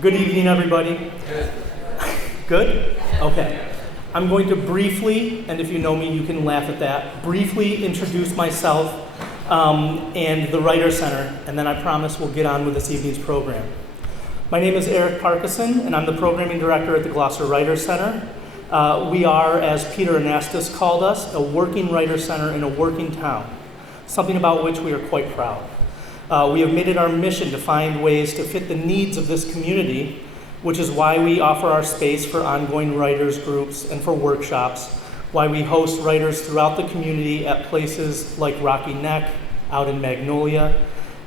Good evening, everybody. Good? Okay. I'm going to briefly, and if you know me, you can laugh at that, briefly introduce myself and the Writer Center, and then I promise we'll get on with this evening's program. My name is Eric Parkison, and I'm the Programming Director at the Gloucester Writer Center. We are, as Peter Anastas called us, a working Writer Center in a working town, something about which we are quite proud. We have made it our mission to find ways to fit the needs of this community, which is why we offer our space for ongoing writers groups and for workshops, why we host writers throughout the community at places like Rocky Neck, out in Magnolia,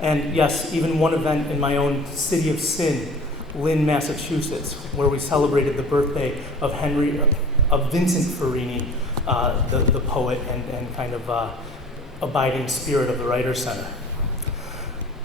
and yes, even one event in my own city of sin, Lynn, Massachusetts, where we celebrated the birthday of Vincent Ferrini, the poet and kind of abiding spirit of the Writer Center.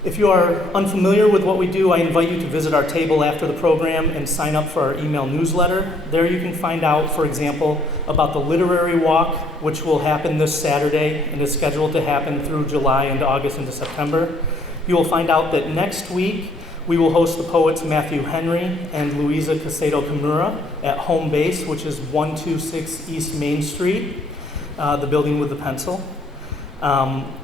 If you are unfamiliar with what we do, I invite you to visit our table after the program and sign up for our email newsletter. There you can find out, for example, about the literary walk, which will happen this Saturday and is scheduled to happen through July and August into September. You will find out that next week we will host the poets Matthew Henry and Luisa Casedo Kimura at Home Base, which is 126 East Main Street, the building with the pencil.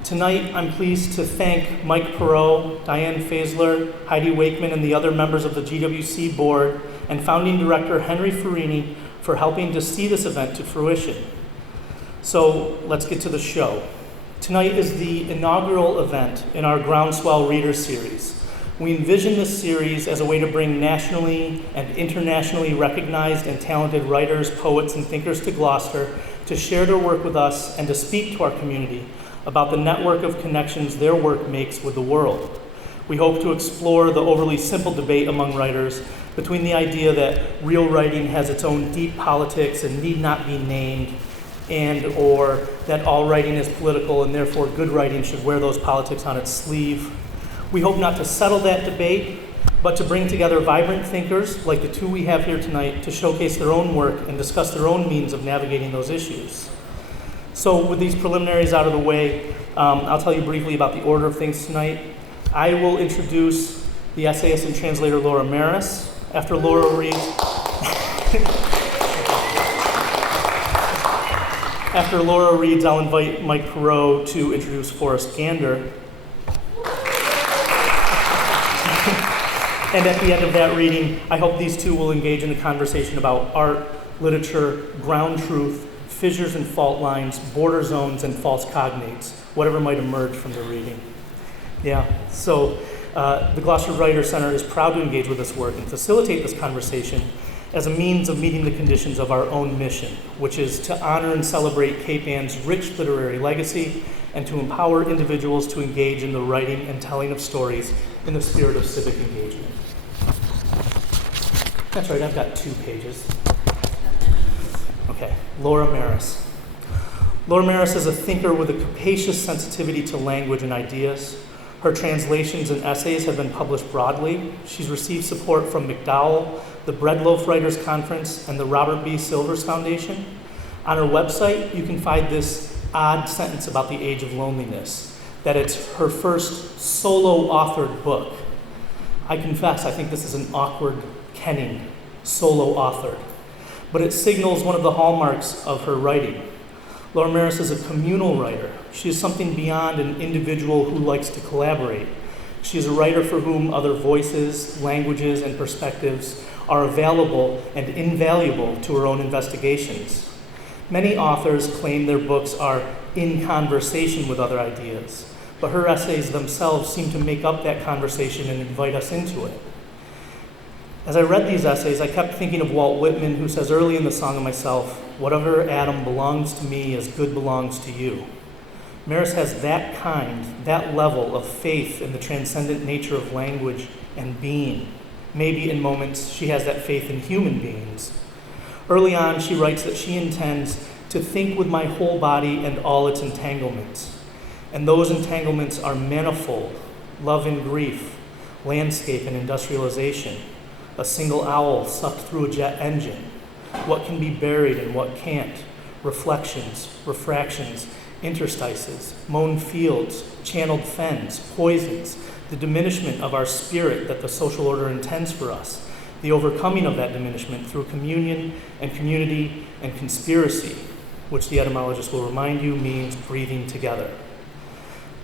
Tonight, I'm pleased to thank Mike Perot, Diane Faisler, Heidi Wakeman, and the other members of the GWC board and founding director Henry Ferrini for helping to see this event to fruition. So let's get to the show. Tonight is the inaugural event in our Groundswell Reader Series. We envision this series as a way to bring nationally and internationally recognized and talented writers, poets, and thinkers to Gloucester to share their work with us and to speak to our community about the network of connections their work makes with the world. We hope to explore the overly simple debate among writers between the idea that real writing has its own deep politics and need not be named, and or that all writing is political and therefore good writing should wear those politics on its sleeve. We hope not to settle that debate, but to bring together vibrant thinkers like the two we have here tonight to showcase their own work and discuss their own means of navigating those issues. So with these preliminaries out of the way, I'll tell you briefly about the order of things tonight. I will introduce the essayist and translator Laura Marris. After Laura reads, I'll invite Mike Perot to introduce Forrest Gander. And at the end of that reading, I hope these two will engage in a conversation about art, literature, ground truth, fissures and fault lines, border zones, and false cognates, whatever might emerge from the reading. So the Gloucester Writer Center is proud to engage with this work and facilitate this conversation as a means of meeting the conditions of our own mission, which is to honor and celebrate Cape Ann's rich literary legacy and to empower individuals to engage in the writing and telling of stories in the spirit of civic engagement. That's right, I've got 2 pages. Okay, Laura Marris. Laura Marris is a thinker with a capacious sensitivity to language and ideas. Her translations and essays have been published broadly. She's received support from McDowell, the Breadloaf Writers Conference, and the Robert B. Silvers Foundation. On her website, you can find this odd sentence about the age of loneliness, that it's her first solo-authored book. I confess, I think this is an awkward kenning, solo-authored, but it signals one of the hallmarks of her writing. Laura Marris is a communal writer. She is something beyond an individual who likes to collaborate. She is a writer for whom other voices, languages, and perspectives are available and invaluable to her own investigations. Many authors claim their books are in conversation with other ideas, but her essays themselves seem to make up that conversation and invite us into it. As I read these essays, I kept thinking of Walt Whitman, who says early in the Song of Myself, "Whatever atom belongs to me as good belongs to you." Marris has that kind, that level of faith in the transcendent nature of language and being. Maybe in moments she has that faith in human beings. Early on, she writes that she intends to think with my whole body and all its entanglements. And those entanglements are manifold: love and grief, landscape and industrialization, a single owl sucked through a jet engine, what can be buried and what can't, reflections, refractions, interstices, mown fields, channeled fens, poisons, the diminishment of our spirit that the social order intends for us, the overcoming of that diminishment through communion and community and conspiracy, which the etymologist will remind you means breathing together.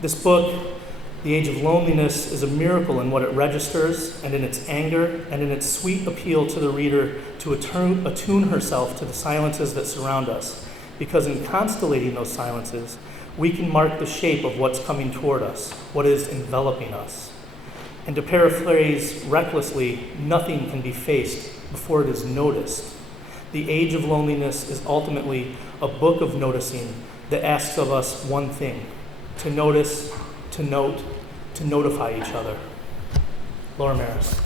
This book, The Age of Loneliness, is a miracle in what it registers and in its anger and in its sweet appeal to the reader to attune herself to the silences that surround us, because in constellating those silences, we can mark the shape of what's coming toward us, what is enveloping us. And to paraphrase recklessly, nothing can be faced before it is noticed. The Age of Loneliness is ultimately a book of noticing that asks of us one thing: to notice, to note, to notify each other. Laura Marris.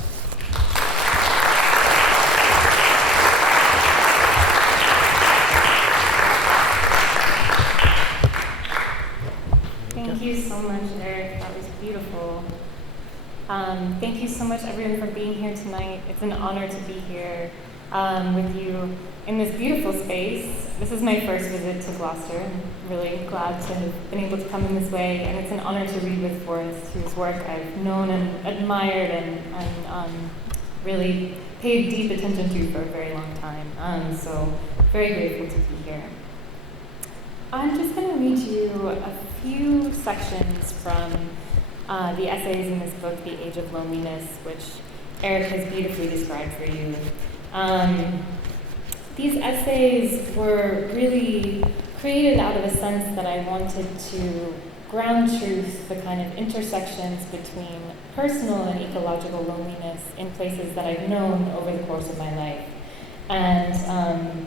Thank you so much, Eric. That was beautiful. Thank you so much, everyone, for being here tonight. It's an honor to be here with you in this beautiful space. This is my first visit to Gloucester. I'm really glad to have been able to come in this way, and it's an honor to read with Forrest, whose work I've known and admired and really paid deep attention to for a very long time. So very grateful to be here. I'm just going to read you a few sections from the essays in this book, The Age of Loneliness, which Eric has beautifully described for you. These essays were really created out of a sense that I wanted to ground truth the kind of intersections between personal and ecological loneliness in places that I've known over the course of my life. And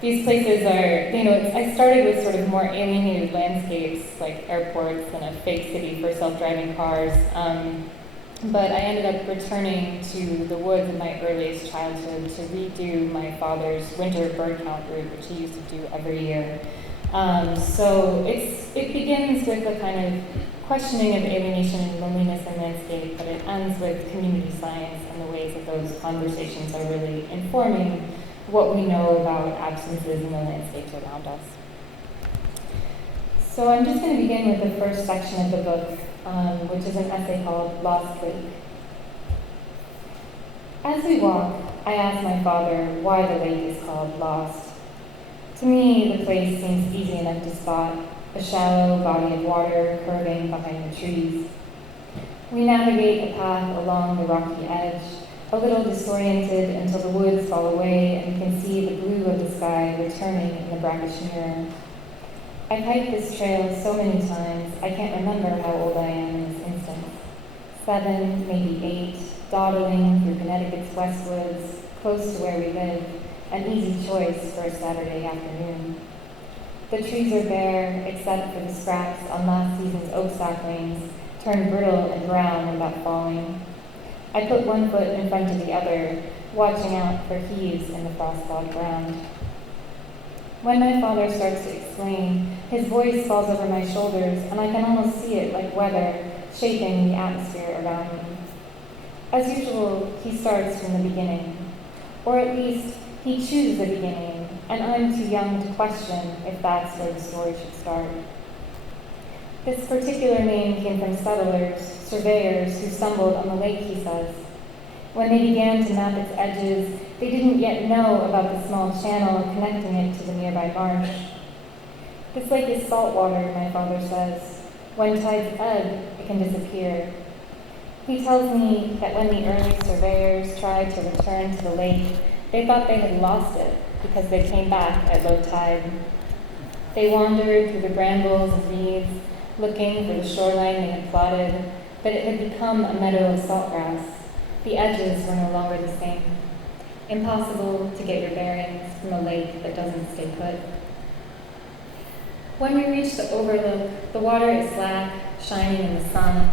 these places are, I started with sort of more alienated landscapes like airports and a fake city for self-driving cars. But I ended up returning to the woods in my earliest childhood to redo my father's winter bird count route, which he used to do every year. So it begins with a kind of questioning of alienation and loneliness in landscape, but it ends with community science and the ways that those conversations are really informing what we know about absences in the landscapes around us. So I'm just going to begin with the first section of the book, which is an essay called Lost Lake. As we walk, I ask my father why the lake is called Lost. To me, the place seems easy enough to spot, a shallow body of water curving behind the trees. We navigate a path along the rocky edge, a little disoriented until the woods fall away and we can see the blue of the sky returning in the brackish mirror. I've hiked this trail so many times, I can't remember how old I am in this instance. 7, maybe 8, dawdling through Connecticut's westwoods, close to where we live, an easy choice for a Saturday afternoon. The trees are bare, except for the scraps on last season's oak saplings, turned brittle and brown and about falling. I put one foot in front of the other, watching out for heaves in the frost-thawed ground. When my father starts to explain, his voice falls over my shoulders, and I can almost see it like weather, shaping the atmosphere around me. As usual, he starts from the beginning. Or at least, he chooses the beginning, and I'm too young to question if that's where the story should start. This particular name came from settlers, surveyors who stumbled on the lake, he says. When they began to map its edges, they didn't yet know about the small channel connecting it to the nearby marsh. This lake is saltwater, my father says. When tides ebb, it can disappear. He tells me that when the early surveyors tried to return to the lake, they thought they had lost it because they came back at low tide. They wandered through the brambles and reeds, looking for the shoreline they had plotted, but it had become a meadow of saltgrass. The edges were no longer the same. Impossible to get your bearings from a lake that doesn't stay put. When we reach the overlook, the water is slack, shining in the sun,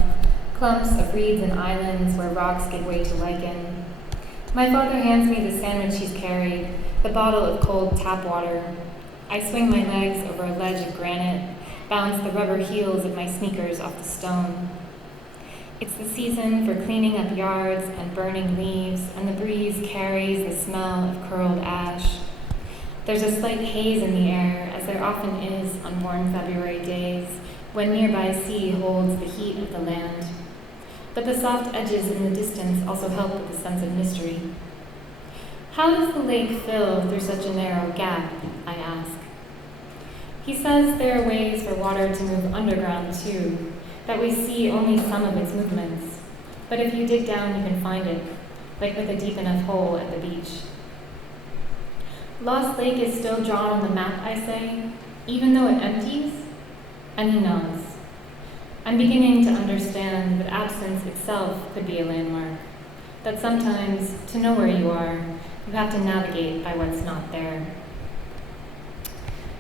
clumps of reeds and islands where rocks give way to lichen. My father hands me the sandwich he's carried, the bottle of cold tap water. I swing my legs over a ledge of granite, bounce the rubber heels of my sneakers off the stone. It's the season for cleaning up yards and burning leaves, and the breeze carries the smell of curled ash. There's a slight haze in the air, as there often is on warm February days, when nearby sea holds the heat of the land. But the soft edges in the distance also help with the sense of mystery. How does the lake fill through such a narrow gap, I ask. He says there are ways for water to move underground too, that we see only some of its movements. But if you dig down, you can find it, like with a deep enough hole at the beach. Lost Lake is still drawn on the map, I say, even though it empties, and he nods. I'm beginning to understand that absence itself could be a landmark, that sometimes, to know where you are, you have to navigate by what's not there.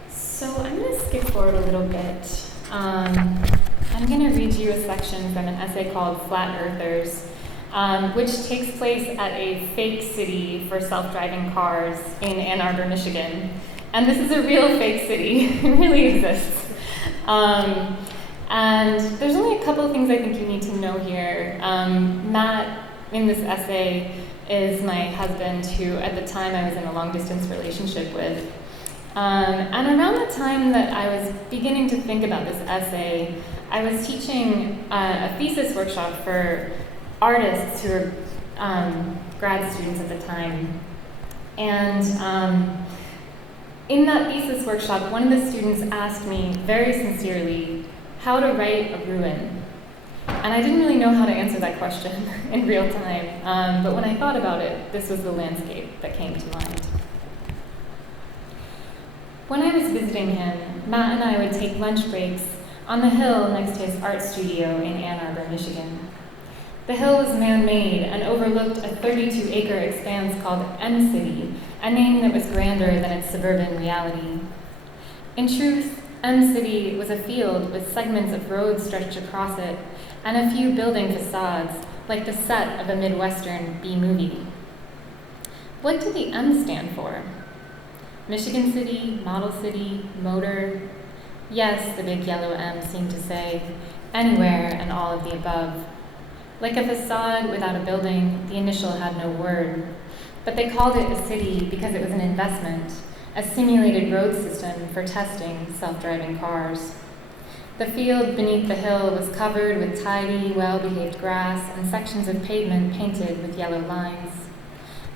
So I'm going to skip forward a little bit. I'm going to read you a section from an essay called Flat Earthers, which takes place at a fake city for self-driving cars in Ann Arbor, Michigan. And this is a real fake city. It really exists. And there's only a couple of things I think you need to know here. Matt, in this essay, is my husband, who at the time I was in a long-distance relationship with. And around the time that I was beginning to think about this essay, I was teaching a thesis workshop for artists who were grad students at the time. And in that thesis workshop, one of the students asked me very sincerely how to write a ruin. And I didn't really know how to answer that question in real time, but when I thought about it, this was the landscape that came to mind. When I was visiting him, Matt and I would take lunch breaks on the hill next to his art studio in Ann Arbor, Michigan. The hill was man-made and overlooked a 32-acre expanse called M City, a name that was grander than its suburban reality. In truth, M City was a field with segments of road stretched across it and a few building facades, like the set of a Midwestern B-movie. What did the M stand for? Michigan City, Model City, Motor? Yes, the big yellow M seemed to say, anywhere and all of the above. Like a facade without a building, the initial had no word, but they called it a city because it was an investment, a simulated road system for testing self-driving cars. The field beneath the hill was covered with tidy, well-behaved grass and sections of pavement painted with yellow lines.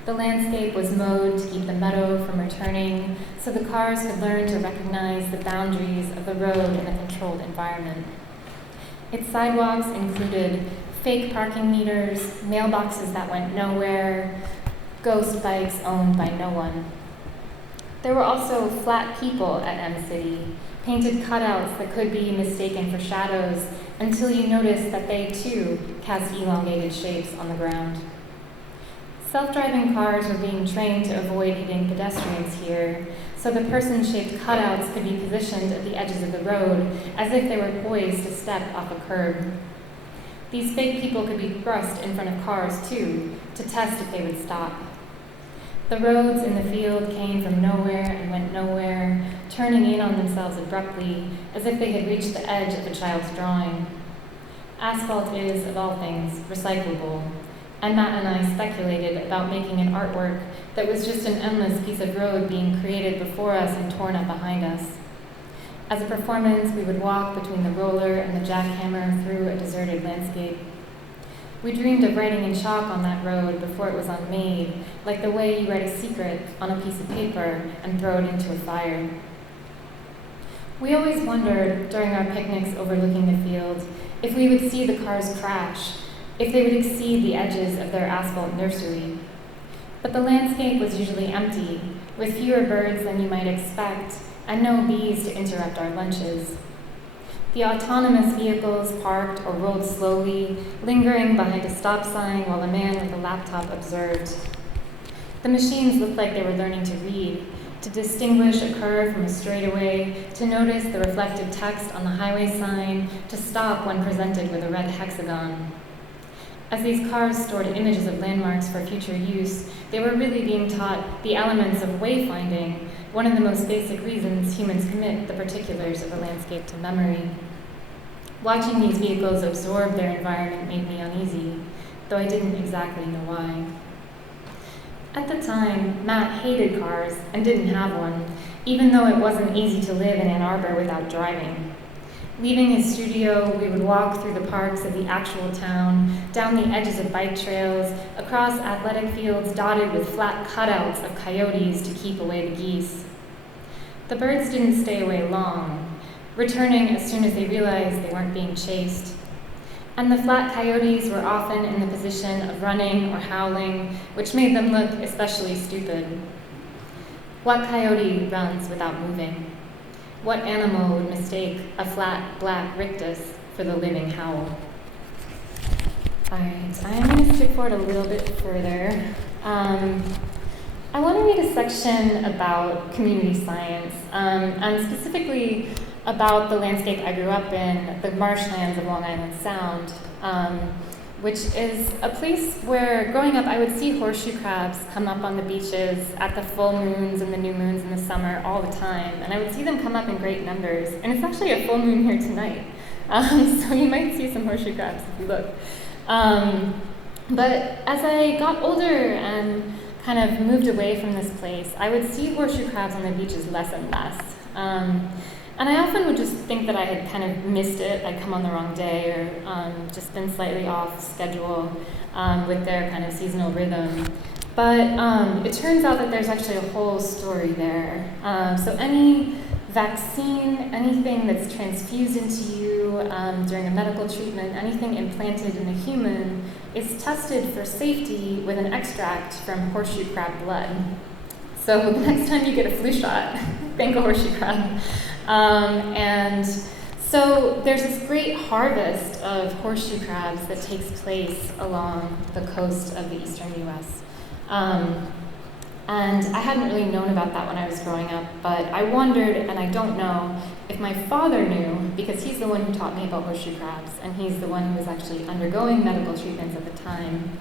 The landscape was mowed to keep the meadow from returning, so the cars could learn to recognize the boundaries of the road in a controlled environment. Its sidewalks included fake parking meters, mailboxes that went nowhere, ghost bikes owned by no one. There were also flat people at M City, painted cutouts that could be mistaken for shadows until you noticed that they too cast elongated shapes on the ground. Self-driving cars were being trained to avoid hitting pedestrians here, so the person-shaped cutouts could be positioned at the edges of the road as if they were poised to step off a curb. These fake people could be thrust in front of cars too, to test if they would stop. The roads in the field came from nowhere and went nowhere, turning in on themselves abruptly, as if they had reached the edge of a child's drawing. Asphalt is, of all things, recyclable, and Matt and I speculated about making an artwork that was just an endless piece of road being created before us and torn up behind us. As a performance, we would walk between the roller and the jackhammer through a deserted landscape. We dreamed of writing in chalk on that road before it was unmade, like the way you write a secret on a piece of paper and throw it into a fire. We always wondered, during our picnics overlooking the field, if we would see the cars crash, if they would exceed the edges of their asphalt nursery. But the landscape was usually empty, with fewer birds than you might expect, and no bees to interrupt our lunches. The autonomous vehicles parked or rolled slowly, lingering behind a stop sign while a man with a laptop observed. The machines looked like they were learning to read, to distinguish a curve from a straightaway, to notice the reflective text on the highway sign, to stop when presented with a red hexagon. As these cars stored images of landmarks for future use, they were really being taught the elements of wayfinding, one of the most basic reasons humans commit the particulars of a landscape to memory. Watching these vehicles absorb their environment made me uneasy, though I didn't exactly know why. At the time, Matt hated cars and didn't have one, even though it wasn't easy to live in Ann Arbor without driving. Leaving his studio, we would walk through the parks of the actual town, down the edges of bike trails, across athletic fields dotted with flat cutouts of coyotes to keep away the geese. The birds didn't stay away long, returning as soon as they realized they weren't being chased. And the flat coyotes were often in the position of running or howling, which made them look especially stupid. What coyote runs without moving? What animal would mistake a flat black rictus for the living howl? All right, I'm going to skip forward a little bit further. I want to read a section about community science, and specifically about the landscape I grew up in, the marshlands of Long Island Sound, which is a place where, growing up, I would see horseshoe crabs come up on the beaches at the full moons and the new moons in the summer all the time, and I would see them come up in great numbers. And it's actually a full moon here tonight, so you might see some horseshoe crabs if you look. But as I got older and kind of moved away from this place, I would see horseshoe crabs on the beaches less and less. And I often would just think that I had kind of missed it. I'd come on the wrong day or just been slightly off schedule with their kind of seasonal rhythm. But it turns out that there's actually a whole story there. So any vaccine, anything that's transfused into you during a medical treatment, anything implanted in a human is tested for safety with an extract from horseshoe crab blood. So the next time you get a flu shot, think a horseshoe crab. And so there's this great harvest of horseshoe crabs that takes place along the coast of the eastern U.S. And I hadn't really known about that when I was growing up, but I wondered, and I don't know, if my father knew, because he's the one who taught me about horseshoe crabs, and he's the one who was actually undergoing medical treatments at the time.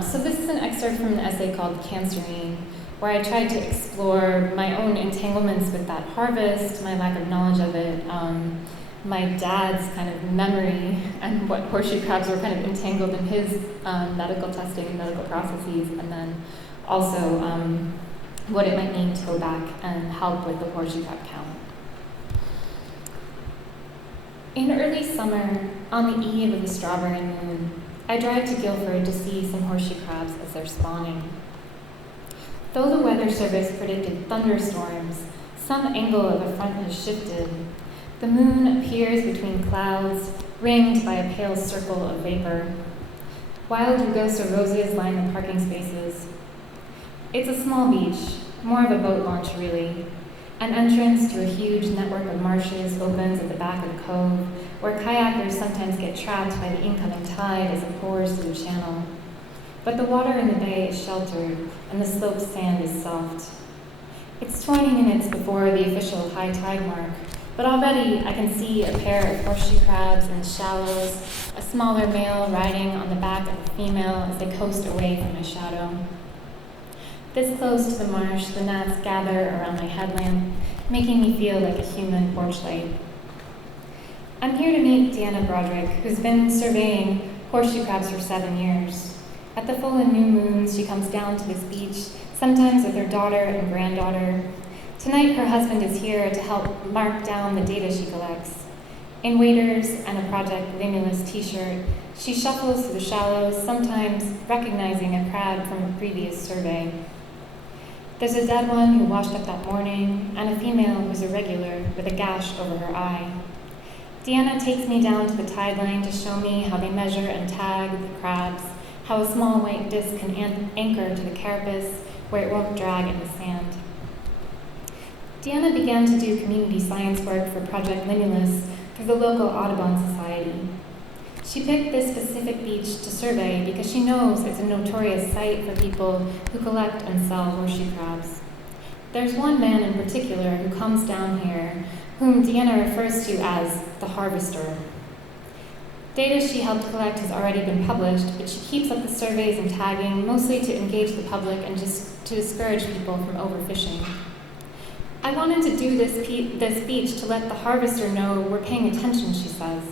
So this is an excerpt from an essay called Cancerine, where I tried to explore my own entanglements with that harvest, my lack of knowledge of it, my dad's kind of memory, and what horseshoe crabs were kind of entangled in his medical testing and medical processes, and then also what it might mean to go back and help with the horseshoe crab count. In early summer, on the eve of the strawberry moon, I drive to Guilford to see some horseshoe crabs as they're spawning. Though the Weather Service predicted thunderstorms, some angle of a front has shifted. The moon appears between clouds, ringed by a pale circle of vapor. Wild rugosa roses line the parking spaces. It's a small beach, more of a boat launch really. An entrance to a huge network of marshes opens at the back of the cove, where kayakers sometimes get trapped by the incoming tide as it pours through the channel. But the water in the bay is sheltered, and the sloped sand is soft. It's 20 minutes before the official high tide mark, but already I can see a pair of horseshoe crabs in shallows, a smaller male riding on the back of a female as they coast away from my shadow. This close to the marsh, the gnats gather around my headlamp, making me feel like a human porch light. I'm here to meet Deanna Broderick, who's been surveying horseshoe crabs for 7 years. At the full and new moons, she comes down to this beach, sometimes with her daughter and granddaughter. Tonight, her husband is here to help mark down the data she collects. In waders and a Project Limulus t-shirt, she shuffles through the shallows, sometimes recognizing a crab from a previous survey. There's a dead one who washed up that morning, and a female who's a regular with a gash over her eye. Deanna takes me down to the tide line to show me how they measure and tag the crabs, how a small white disc can anchor to the carapace where it won't drag in the sand. Deanna began to do community science work for Project Limulus through the local Audubon Society. She picked this specific beach to survey because she knows it's a notorious site for people who collect and sell horseshoe crabs. There's one man in particular who comes down here, whom Deanna refers to as the harvester. Data she helped collect has already been published, but she keeps up the surveys and tagging, mostly to engage the public and just to discourage people from overfishing. I wanted to do this beach to let the harvester know we're paying attention, she says.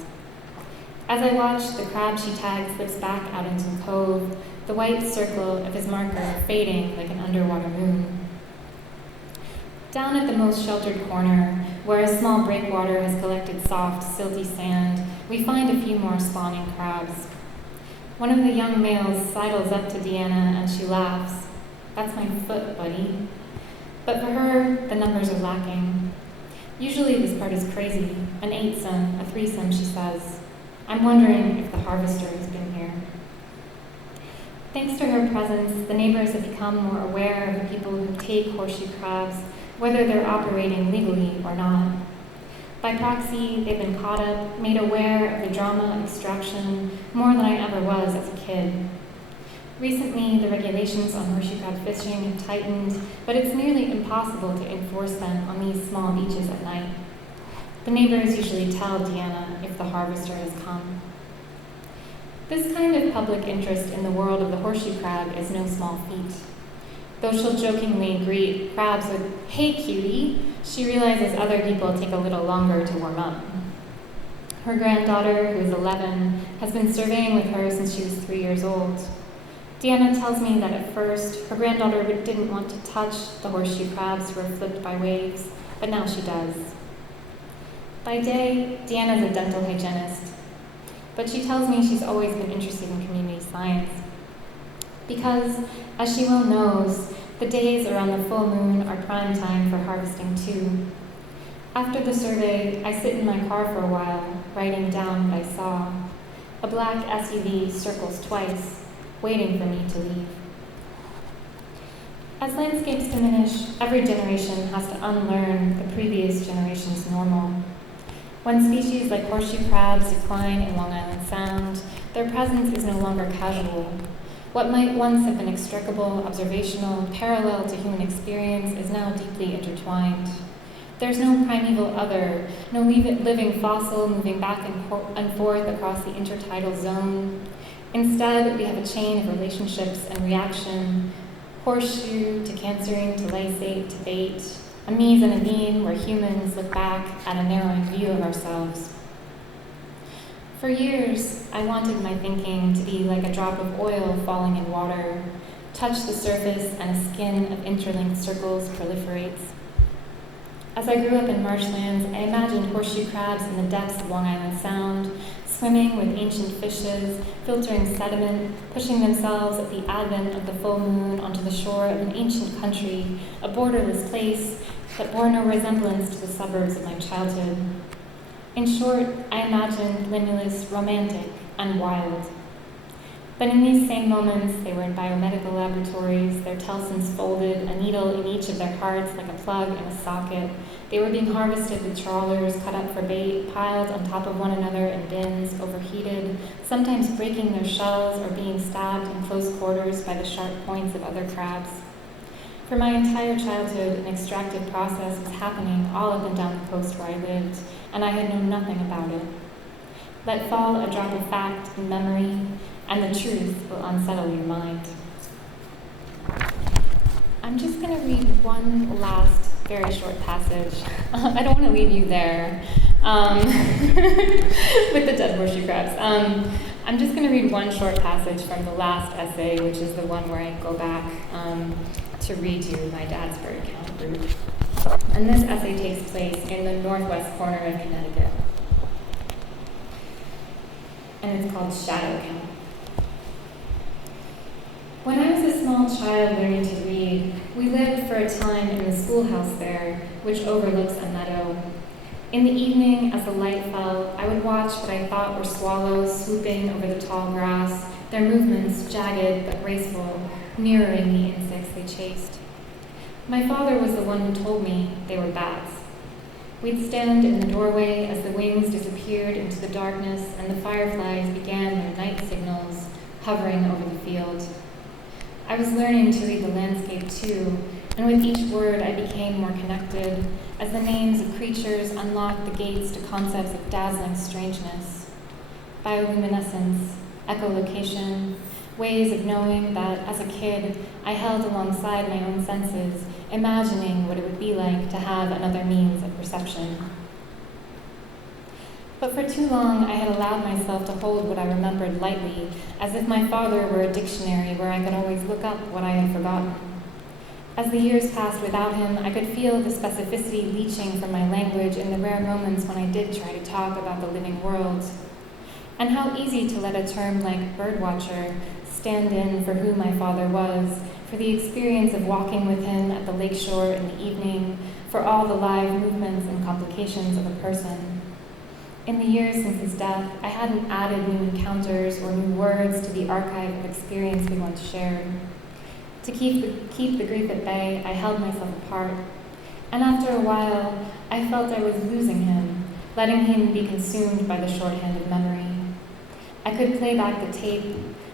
As I watch, the crab she tagged slips back out into the cove, the white circle of his marker fading like an underwater moon. Down at the most sheltered corner, where a small breakwater has collected soft, silty sand, we find a few more spawning crabs. One of the young males sidles up to Deanna and she laughs. "That's my foot, buddy." But for her, the numbers are lacking. Usually this part is crazy, an eightsome, a threesome, she says. I'm wondering if the harvester has been here. Thanks to her presence, the neighbors have become more aware of the people who take horseshoe crabs, whether they're operating legally or not. By proxy, they've been caught up, made aware of the drama of extraction more than I ever was as a kid. Recently, the regulations on horseshoe crab fishing have tightened, but it's nearly impossible to enforce them on these small beaches at night. The neighbors usually tell Deanna if the harvester has come. This kind of public interest in the world of the horseshoe crab is no small feat. Though she'll jokingly greet crabs with, "Hey, cutie," she realizes other people take a little longer to warm up. Her granddaughter, who is 11, has been surveying with her since she was 3 years old. Deanna tells me that at first, her granddaughter didn't want to touch the horseshoe crabs who were flipped by waves, but now she does. By day, Deanna's a dental hygienist, but she tells me she's always been interested in community science. Because, as she well knows, the days around the full moon are prime time for harvesting too. After the survey, I sit in my car for a while, writing down what I saw. A black SUV circles twice, waiting for me to leave. As landscapes diminish, every generation has to unlearn the previous generation's normal. When species like horseshoe crabs decline in Long Island Sound, their presence is no longer casual. What might once have been extricable, observational, parallel to human experience is now deeply intertwined. There's no primeval other, no living fossil moving back and forth across the intertidal zone. Instead, we have a chain of relationships and reaction, horseshoe to cancering to lysate to bait, a mise and a beam where humans look back at a narrowing view of ourselves. For years, I wanted my thinking to be like a drop of oil falling in water, touch the surface and a skin of interlinked circles proliferates. As I grew up in marshlands, I imagined horseshoe crabs in the depths of Long Island Sound, swimming with ancient fishes, filtering sediment, pushing themselves at the advent of the full moon onto the shore of an ancient country, a borderless place that bore no resemblance to the suburbs of my childhood. In short, I imagined limulus, romantic, and wild. But in these same moments, they were in biomedical laboratories, their telsons folded, a needle in each of their hearts like a plug in a socket. They were being harvested with trawlers cut up for bait, piled on top of one another in bins, overheated, sometimes breaking their shells or being stabbed in close quarters by the sharp points of other crabs. For my entire childhood, an extractive process was happening all up and down the coast where I lived, and I had known nothing about it. Let fall a drop of fact and memory, and the truth will unsettle your mind. I'm just going to read one last very short passage. I don't want to leave you there with the dead horseshoe crabs. I'm just going to read one short passage from the last essay, which is the one where I go back to read you my dad's bird count group. And this essay takes place in the northwest corner of Connecticut. And it's called Shadow Count. When I was a small child learning to read, we lived for a time in the schoolhouse there, which overlooks a meadow. In the evening, as the light fell, I would watch what I thought were swallows swooping over the tall grass, their movements jagged but graceful, mirroring the insects they chased. My father was the one who told me they were bats. We'd stand in the doorway as the wings disappeared into the darkness and the fireflies began their night signals, hovering over the field. I was learning to read the landscape too, and with each word I became more connected, as the names of creatures unlocked the gates to concepts of dazzling strangeness. Bioluminescence, echolocation, ways of knowing that, as a kid, I held alongside my own senses, imagining what it would be like to have another means of perception. But for too long, I had allowed myself to hold what I remembered lightly, as if my father were a dictionary where I could always look up what I had forgotten. As the years passed without him, I could feel the specificity leaching from my language in the rare moments when I did try to talk about the living world. And how easy to let a term like birdwatcher stand in for who my father was, for the experience of walking with him at the lakeshore in the evening, for all the live movements and complications of a person. In the years since his death, I hadn't added new encounters or new words to the archive of experience we once shared. To keep the grief at bay, I held myself apart. And after a while, I felt I was losing him, letting him be consumed by the shorthanded memory. I could play back the tape.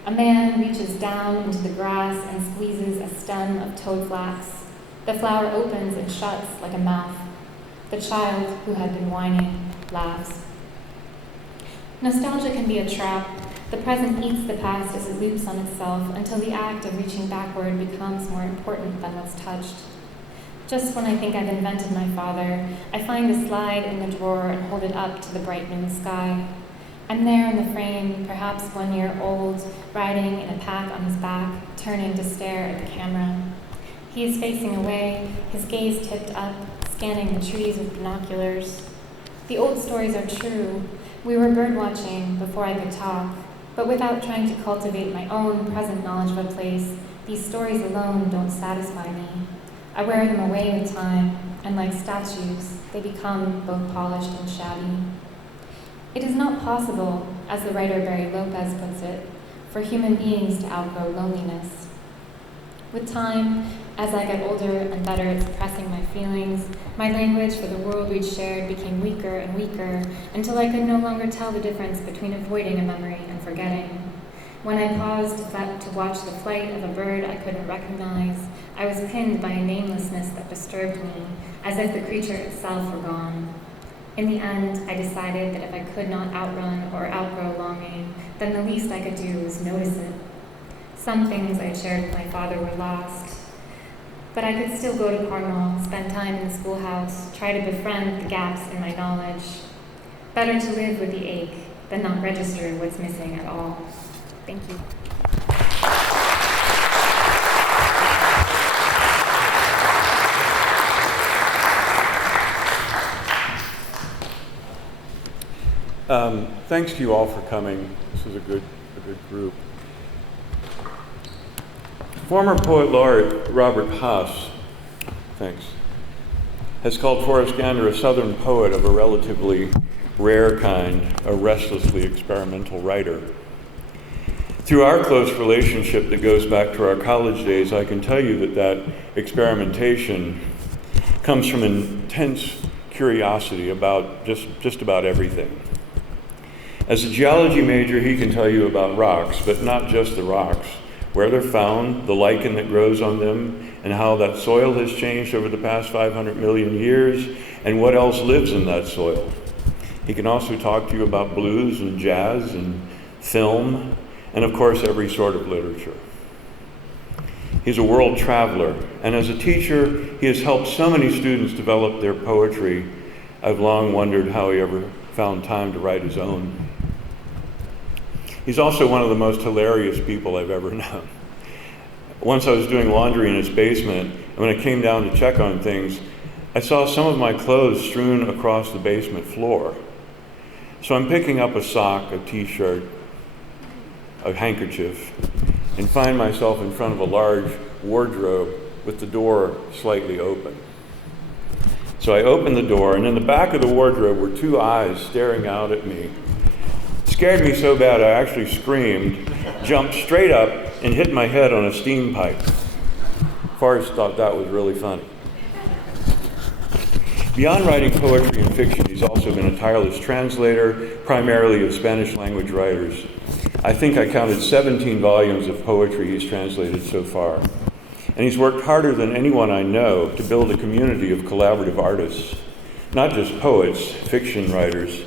A man reaches down into the grass and squeezes a stem of toadflax. The flower opens and shuts like a mouth. The child, who had been whining, laughs. Nostalgia can be a trap. The present eats the past as it loops on itself until the act of reaching backward becomes more important than what's touched. Just when I think I've invented my father, I find a slide in the drawer and hold it up to the bright noon sky. I'm there in the frame, perhaps 1 year old, riding in a pack on his back, turning to stare at the camera. He is facing away, his gaze tipped up, scanning the trees with binoculars. The old stories are true. We were birdwatching before I could talk, but without trying to cultivate my own present knowledge of a place, these stories alone don't satisfy me. I wear them away with time, and like statues, they become both polished and shabby. It is not possible, as the writer Barry Lopez puts it, for human beings to outgrow loneliness. With time, as I got older and better at suppressing my feelings, my language for the world we'd shared became weaker and weaker until I could no longer tell the difference between avoiding a memory and forgetting. When I paused to watch the flight of a bird I couldn't recognize, I was pinned by a namelessness that disturbed me, as if the creature itself were gone. In the end, I decided that if I could not outrun or outgrow longing, then the least I could do was notice it. Some things I shared with my father were lost, but I could still go to Cornwall, spend time in the schoolhouse, try to befriend the gaps in my knowledge. Better to live with the ache than not register what's missing at all. Thank you. Thanks to you all for coming. This is a good group. Former poet laureate Robert Haas, has called Forrest Gander a Southern poet of a relatively rare kind, a restlessly experimental writer. Through our close relationship that goes back to our college days, I can tell you that experimentation comes from intense curiosity about just about everything. As a geology major, he can tell you about rocks, but not just the rocks, where they're found, the lichen that grows on them, and how that soil has changed over the past 500 million years, and what else lives in that soil. He can also talk to you about blues and jazz and film, and of course every sort of literature. He's a world traveler, and as a teacher, he has helped so many students develop their poetry. I've long wondered how he ever found time to write his own. He's also one of the most hilarious people I've ever known. Once I was doing laundry in his basement, and when I came down to check on things, I saw some of my clothes strewn across the basement floor. So I'm picking up a sock, a t-shirt, a handkerchief, and find myself in front of a large wardrobe with the door slightly open. So I opened the door, and in the back of the wardrobe were two eyes staring out at me. It scared me so bad I actually screamed, jumped straight up, and hit my head on a steam pipe. Forrest thought that was really funny. Beyond writing poetry and fiction, he's also been a tireless translator, primarily of Spanish language writers. I think I counted 17 volumes of poetry he's translated so far. And he's worked harder than anyone I know to build a community of collaborative artists, not just poets, fiction writers,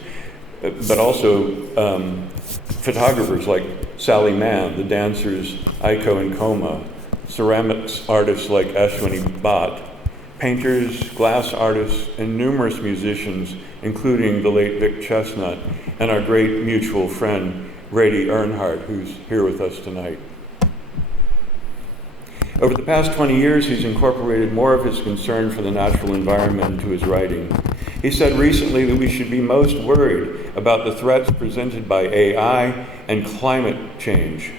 but also photographers like Sally Mann, the dancers Aiko and Koma, ceramics artists like Ashwini Bhatt, painters, glass artists, and numerous musicians, including the late Vic Chestnut and our great mutual friend, Grady Earnhardt, who's here with us tonight. Over the past 20 years, he's incorporated more of his concern for the natural environment into his writing. He said recently that we should be most worried about the threats presented by AI and climate change.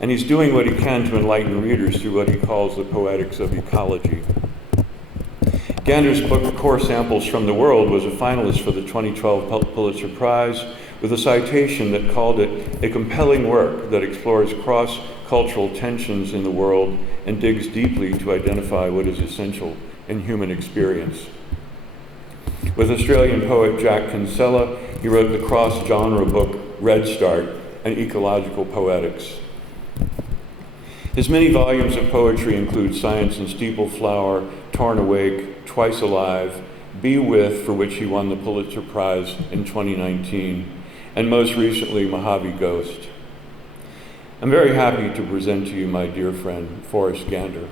And he's doing what he can to enlighten readers through what he calls the poetics of ecology. Gander's book, Core Samples from the World, was a finalist for the 2012 Pulitzer Prize, with a citation that called it a compelling work that explores cross-cultural tensions in the world and digs deeply to identify what is essential in human experience. With Australian poet Jack Kinsella, he wrote the cross-genre book Red Start and Ecological Poetics. His many volumes of poetry include Science and Steepleflower, Torn Awake, Twice Alive, Be With, for which he won the Pulitzer Prize in 2019, and most recently, Mojave Ghost. I'm very happy to present to you my dear friend, Forrest Gander.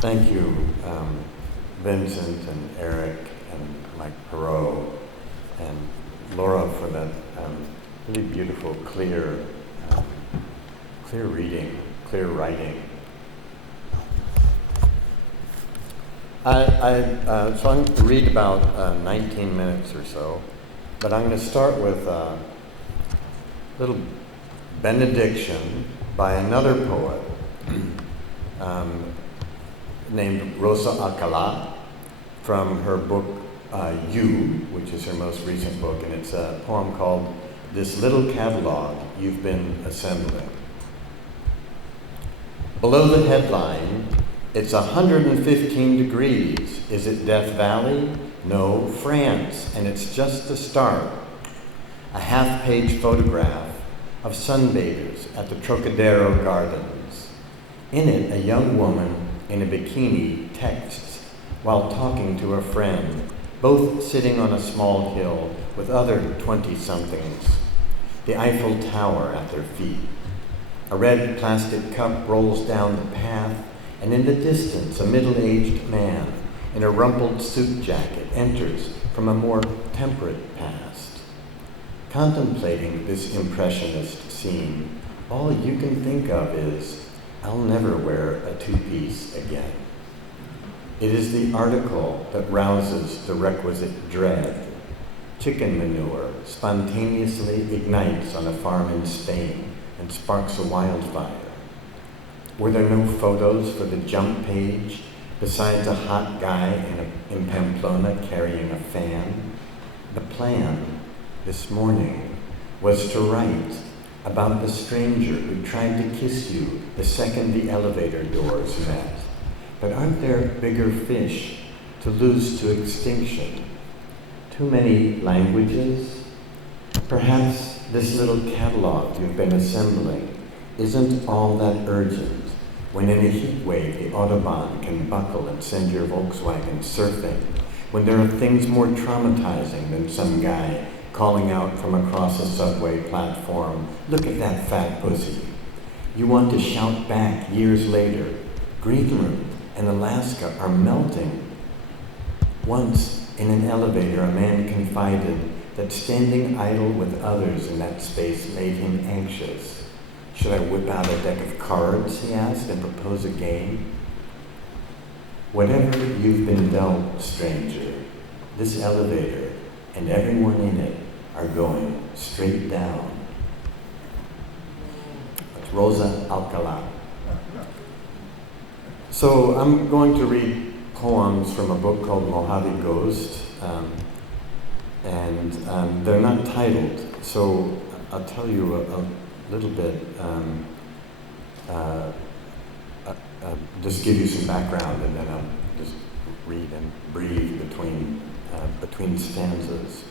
Thank you, Vincent and Eric and Mike Perot and Laura for that really beautiful, clear reading, clear writing. So I'm going to read about 19 minutes or so, but I'm going to start with a little benediction by another poet named Rosa Alcalá from her book You, which is her most recent book, and it's a poem called This Little Catalog You've Been Assembling. Below the headline, it's 115 degrees. Is it Death Valley? No, France, and it's just the start. A half-page photograph of sunbathers at the Trocadero Gardens. In it, a young woman in a bikini texts while talking to a friend, both sitting on a small hill with other 20-somethings, the Eiffel Tower at their feet. A red plastic cup rolls down the path, and in the distance, a middle-aged man in a rumpled suit jacket enters from a more temperate past. Contemplating this impressionist scene, all you can think of is, I'll never wear a two-piece again. It is the article that rouses the requisite dread. Chicken manure spontaneously ignites on a farm in Spain and sparks a wildfire. Were there no photos for the jump page besides a hot guy in Pamplona carrying a fan? The plan this morning was to write about the stranger who tried to kiss you the second the elevator doors met. But aren't there bigger fish to lose to extinction? Too many languages? Perhaps this little catalog you've been assembling isn't all that urgent when in a heat wave the Autobahn can buckle and send your Volkswagen surfing, when there are things more traumatizing than some guy calling out from across a subway platform, look at that fat pussy. You want to shout back years later, Greenland and Alaska are melting. Once, in an elevator, a man confided that standing idle with others in that space made him anxious. Should I whip out a deck of cards, he asked, and propose a game? Whatever you've been dealt, stranger, this elevator and everyone in it are going straight down. That's Rosa Alcalá. So I'm going to read poems from a book called Mojave Ghost, and they're not titled, so I'll tell you a little bit, just give you some background, and then I'll just read and breathe between stanzas.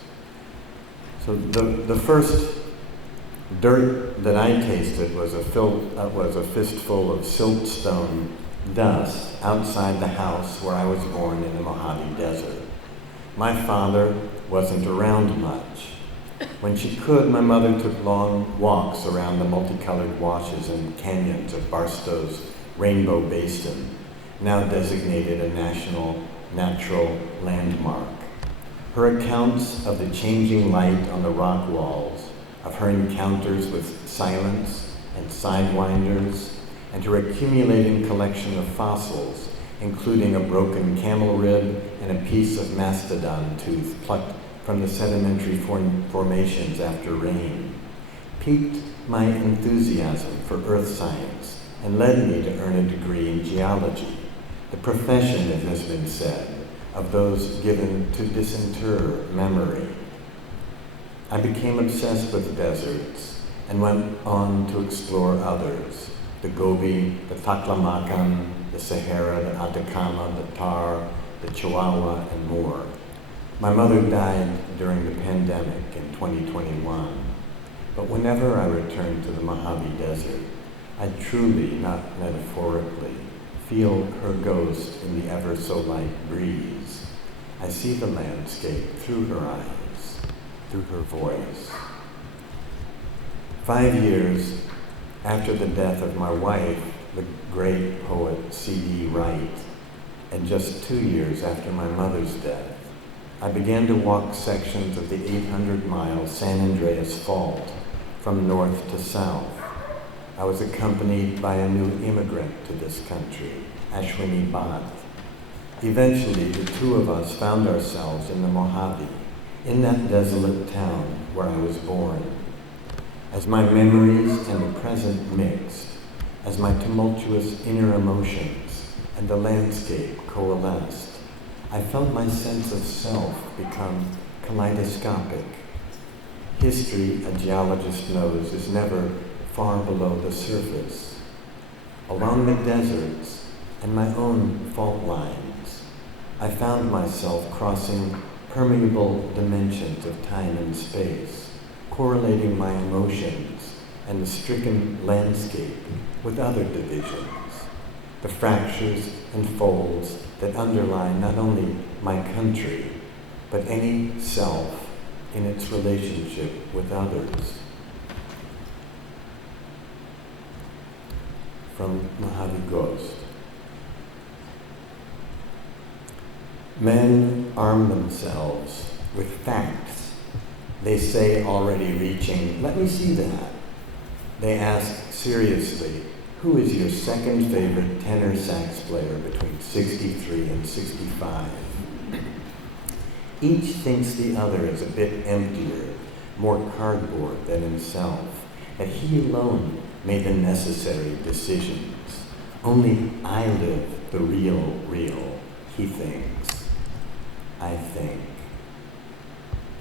So the first dirt that I tasted was a fistful of siltstone dust outside the house where I was born in the Mojave Desert. My father wasn't around much. When she could, my mother took long walks around the multicolored washes and canyons of Barstow's Rainbow Basin, now designated a national natural landmark. Her accounts of the changing light on the rock walls of her encounters with silence and sidewinders, and her accumulating collection of fossils, including a broken camel rib and a piece of mastodon tooth plucked from the sedimentary formations after rain, piqued my enthusiasm for earth science and led me to earn a degree in geology, the profession, it has been said, of those given to disinter memory. I became obsessed with deserts and went on to explore others: the Gobi, the Taklamakan, the Sahara, the Atacama, the Thar, the Chihuahua, and more. My mother died during the pandemic in 2021, but whenever I return to the Mojave Desert, I truly, not metaphorically, feel her ghost in the ever-so-light breeze. I see the landscape through her eyes, through her voice. 5 years after the death of my wife, the great poet C.D. Wright, and just 2 years after my mother's death, I began to walk sections of the 800-mile San Andreas Fault from north to south. I was accompanied by a new immigrant to this country, Ashwini Bhatt. Eventually, the two of us found ourselves in the Mojave, in that desolate town where I was born. As my memories and the present mixed, as my tumultuous inner emotions and the landscape coalesced, I felt my sense of self become kaleidoscopic. History, a geologist knows, is never far below the surface. Along the deserts and my own fault lines, I found myself crossing permeable dimensions of time and space, correlating my emotions and the stricken landscape with other divisions, the fractures and folds that underlie not only my country, but any self in its relationship with others. From Mojave Ghost. Men arm themselves with facts, they say, already reaching, "Let me see that." They ask seriously, "Who is your second favorite tenor sax player between 63 and 65? Each thinks the other is a bit emptier, more cardboard than himself, that he alone made the necessary decisions. Only I live the real, he thinks. I think.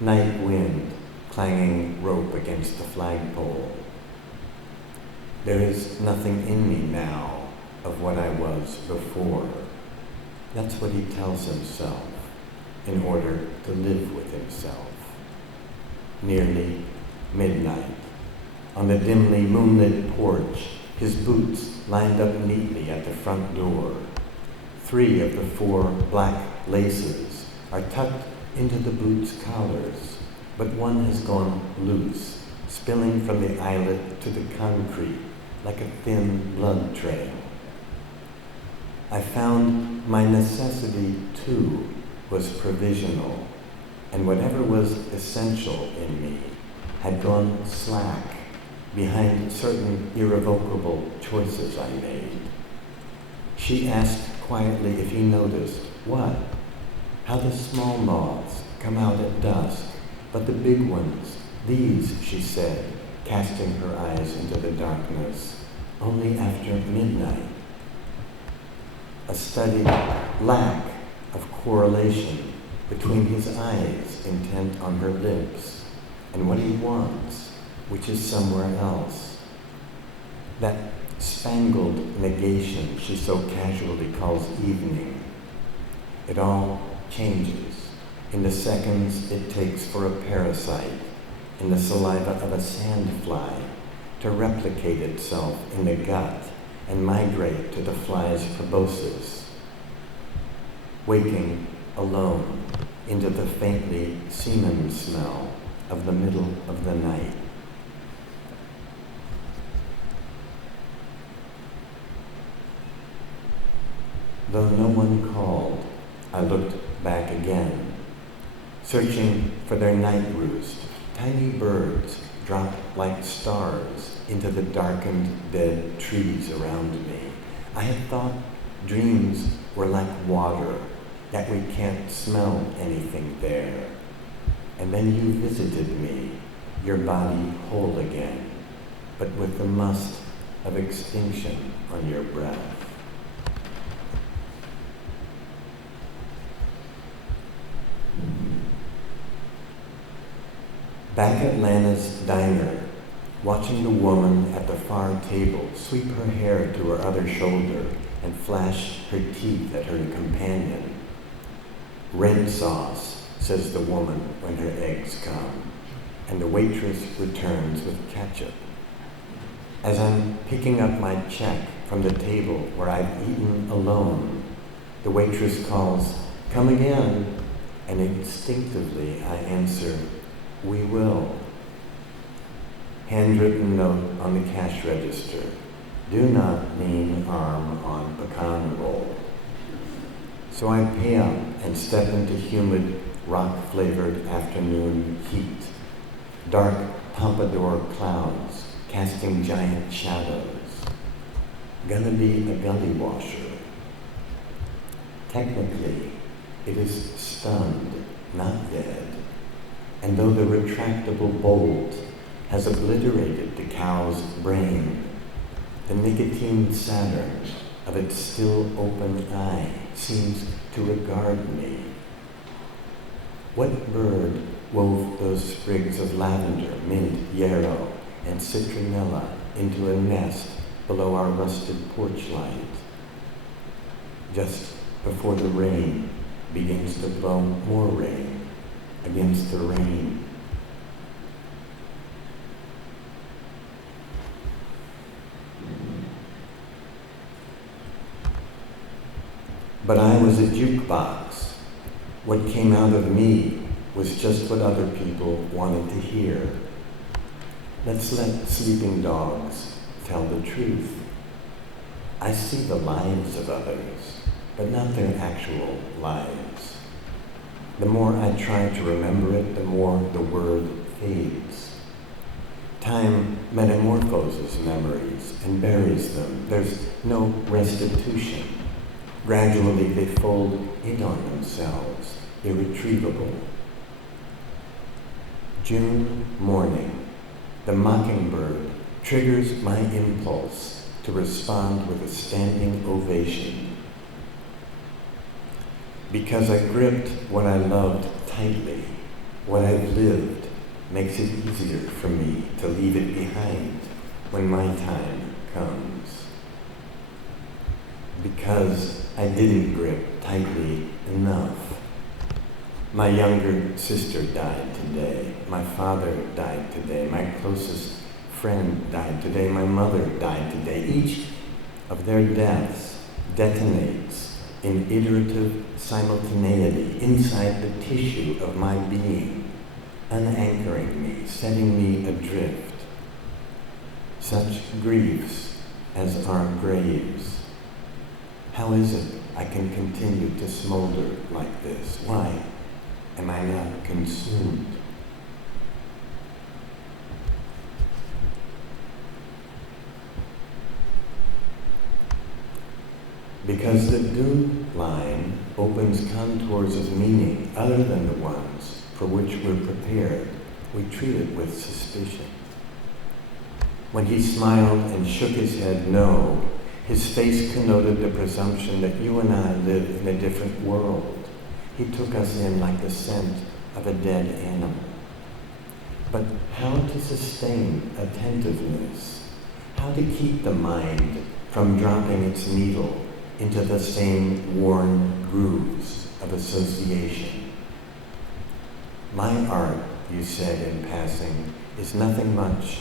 Night wind clanging rope against the flagpole. There is nothing in me now of what I was before. That's what he tells himself in order to live with himself. Nearly midnight. On the dimly moonlit porch, his boots lined up neatly at the front door. 3 of the 4 black laces are tucked into the boots' collars, but one has gone loose, spilling from the eyelet to the concrete like a thin blood trail. I found my necessity, too, was provisional, and whatever was essential in me had gone slack behind certain irrevocable choices I made. She asked quietly if he noticed. What? How the small moths come out at dusk, but the big ones, these, she said, casting her eyes into the darkness, only after midnight. A studied lack of correlation between his eyes intent on her lips and what he wants, which is somewhere else. That spangled negation she so casually calls evening. It all changes in the seconds it takes for a parasite in the saliva of a sandfly to replicate itself in the gut and migrate to the fly's proboscis. Waking alone into the faintly semen smell of the middle of the night. Though no one called, I looked back again, searching for their night roost, tiny birds drop like stars into the darkened, dead trees around me. I had thought dreams were like water, that we can't smell anything there. And then you visited me, your body whole again, but with the must of extinction on your breath. Back at Lana's diner, watching the woman at the far table sweep her hair to her other shoulder and flash her teeth at her companion. "Red sauce," says the woman when her eggs come, and the waitress returns with ketchup. As I'm picking up my check from the table where I've eaten alone, the waitress calls, "Come again," and instinctively I answer, "We will." Handwritten note on the cash register, "Do not lean arm on pecan roll." So I pay up and step into humid, rock-flavored afternoon heat. Dark pompadour clouds casting giant shadows. Gonna be a gully washer. Technically, it is stunned, not dead. And though the retractable bolt has obliterated the cow's brain, the nicotine Saturn of its still open eye seems to regard me. What bird wove those sprigs of lavender, mint, yarrow, and citronella into a nest below our rusted porch light? Just before the rain begins to blow more rain against the rain. But I was a jukebox. What came out of me was just what other people wanted to hear. Let's let sleeping dogs tell the truth. I see the lives of others, but not their actual lives. The more I try to remember it, the more the word fades. Time metamorphoses memories and buries them. There's no restitution. Gradually they fold in on themselves, irretrievable. June morning, the mockingbird triggers my impulse to respond with a standing ovation. Because I gripped what I loved tightly, what I've lived makes it easier for me to leave it behind when my time comes. Because I didn't grip tightly enough. My younger sister died today. My father died today. My closest friend died today. My mother died today. Each of their deaths detonates in iterative simultaneity inside the tissue of my being, unanchoring me, setting me adrift. Such griefs as our graves. How is it I can continue to smolder like this? Why am I not consumed? Because the due line opens contours of meaning other than the ones for which we're prepared, we treat it with suspicion. When he smiled and shook his head no, his face connoted the presumption that you and I live in a different world. He took us in like the scent of a dead animal. But how to sustain attentiveness? How to keep the mind from dropping its needle into the same worn grooves of association? My art, you said in passing, is nothing much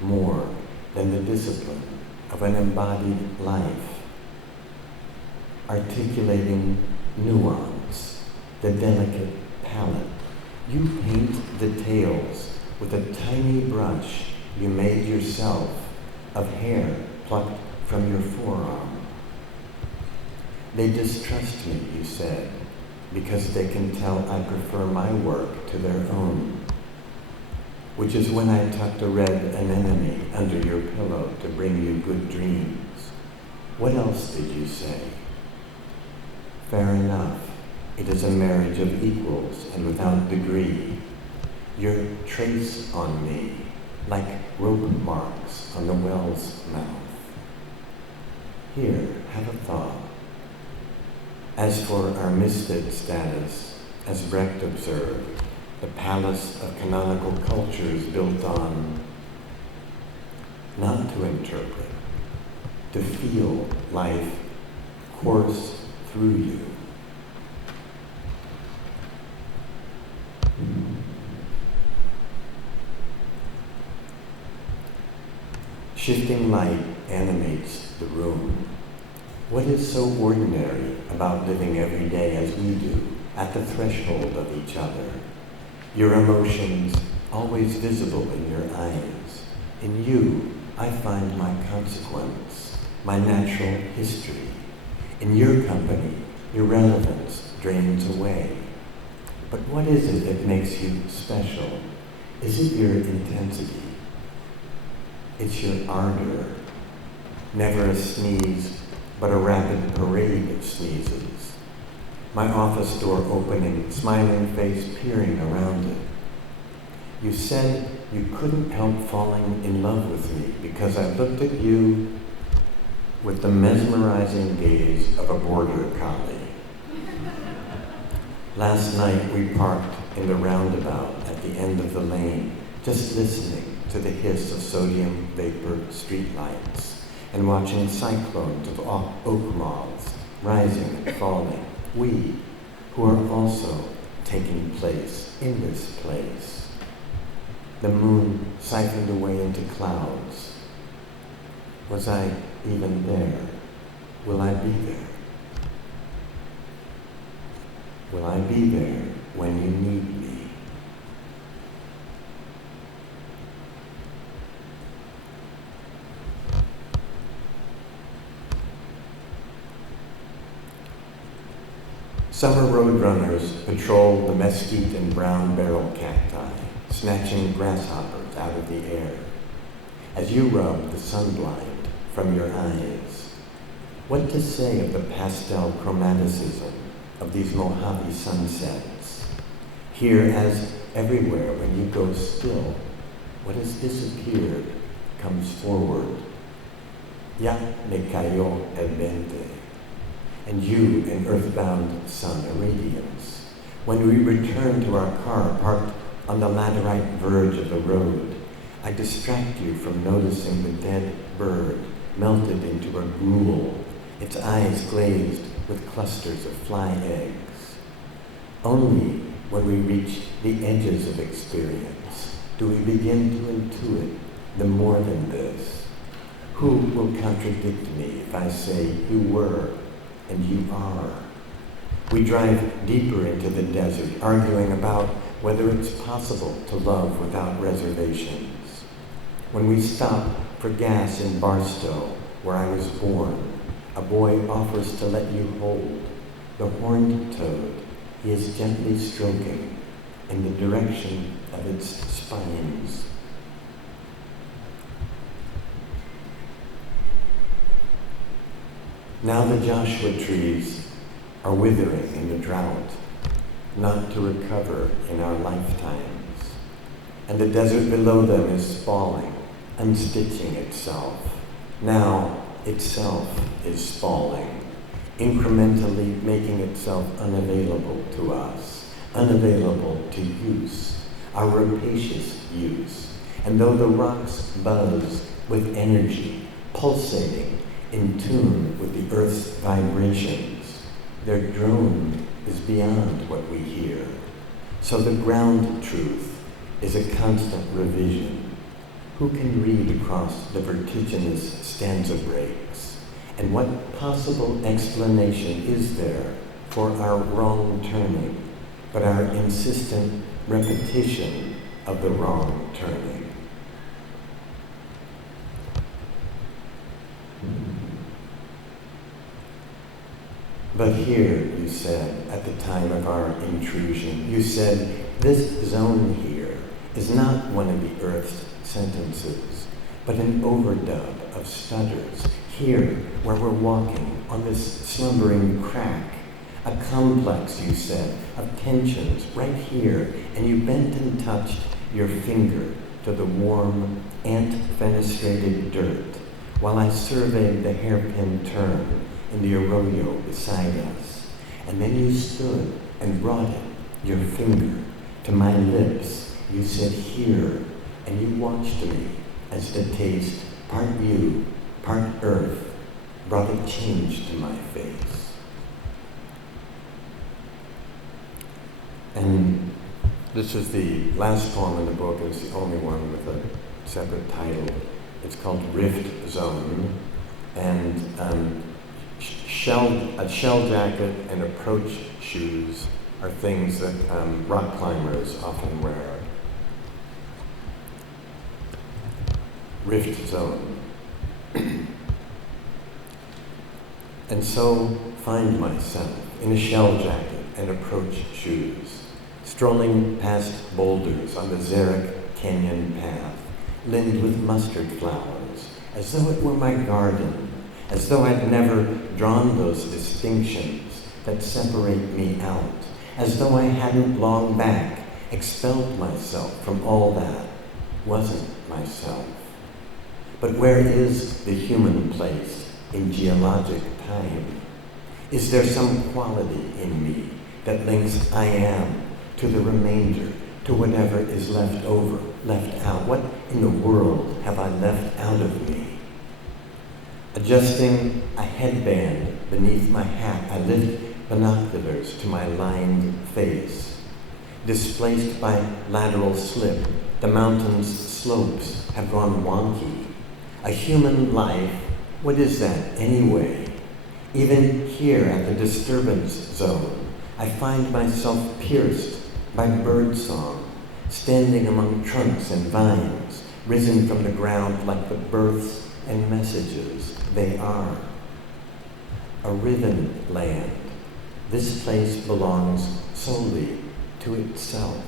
more than the discipline of an embodied life, articulating nuance, the delicate palette. You paint the tails with a tiny brush you made yourself of hair plucked from your forearm. They distrust me, you said, because they can tell I prefer my work to their own. which is when I tucked a red anemone under your pillow to bring you good dreams. What else did you say? Fair enough. It is a marriage of equals and without degree. Your trace on me, like rope marks on the well's mouth. Here, have a thought. As for our misfit status, as Brecht observed, the palace of canonical cultures built on not to interpret, to feel life course through you. Shifting light animates the room. What is so ordinary about living every day as we do, at the threshold of each other? Your emotions always visible in your eyes. In you, I find my consequence, my natural history. In your company, irrelevance drains away. But what is it that makes you special? Is it your intensity? It's your ardor. Never a sneeze, but a rapid parade of sneezes. My office door opening, smiling face peering around it. You said you couldn't help falling in love with me because I looked at you with the mesmerizing gaze of a border collie. Last night we parked in the roundabout at the end of the lane, just listening to the hiss of sodium vapor streetlights and watching cyclones of oak moths rising and falling. We, who are also taking place in this place. The moon siphoned away into clouds. Was I even there? Will I be there? Will I be there when you need me? Summer roadrunners patrol the mesquite and brown barrel cacti, snatching grasshoppers out of the air. As you rub the sunblind from your eyes, what to say of the pastel chromaticism of these Mojave sunsets? Here, as everywhere, when you go still, what has disappeared comes forward. Ya me cayó el 20. And you, an earthbound sun, a radiance. When we return to our car parked on the laterite verge of the road, I distract you from noticing the dead bird melted into a gruel, its eyes glazed with clusters of fly eggs. Only when we reach the edges of experience do we begin to intuit the more than this. Who will contradict me if I say you were and you are? We drive deeper into the desert, arguing about whether it's possible to love without reservations. When we stop for gas in Barstow, where I was born, a boy offers to let you hold the horned toad he is gently stroking in the direction of its spines. Now the Joshua trees are withering in the drought, not to recover in our lifetimes. And the desert below them is falling, unstitching itself. Now itself is falling, incrementally making itself unavailable to us, unavailable to use, our rapacious use. And though the rocks buzz with energy, pulsating, in tune with the earth's vibrations, their drone is beyond what we hear. So the ground truth is a constant revision. Who can read across the vertiginous stanza breaks? And what possible explanation is there for our wrong turning, but our insistent repetition of the wrong turning? But here, you said, at the time of our intrusion, you said, this zone here is not one of the earth's sentences, but an overdub of stutters here where we're walking on this slumbering crack. A complex, you said, of tensions right here, and you bent and touched your finger to the warm, ant-fenestrated dirt while I surveyed the hairpin turn in the arroyo beside us. And then you stood and brought it, your finger, to my lips. You said, here, and you watched me as the taste, part you, part earth, brought a change to my face. And this is the last poem in the book, and it's the only one with a separate title. It's called Rift Zone, and a shell jacket and approach shoes are things that rock climbers often wear. Rift Zone. And so find myself in a shell jacket and approach shoes, strolling past boulders on the Xeric Canyon path, lined with mustard flowers, as though it were my garden, as though I'd never drawn those distinctions that separate me out, as though I hadn't long back expelled myself from all that wasn't myself. But where is the human place in geologic time? Is there some quality in me that links I am to the remainder, to whatever is left over, left out? What in the world have I left out of me? Adjusting a headband beneath my hat, I lift binoculars to my lined face. Displaced by lateral slip, the mountain's slopes have gone wonky. A human life, what is that anyway? Even here at the disturbance zone, I find myself pierced by birdsong, standing among trunks and vines, risen from the ground like the births and messages they are. A riven land. This place belongs solely to itself.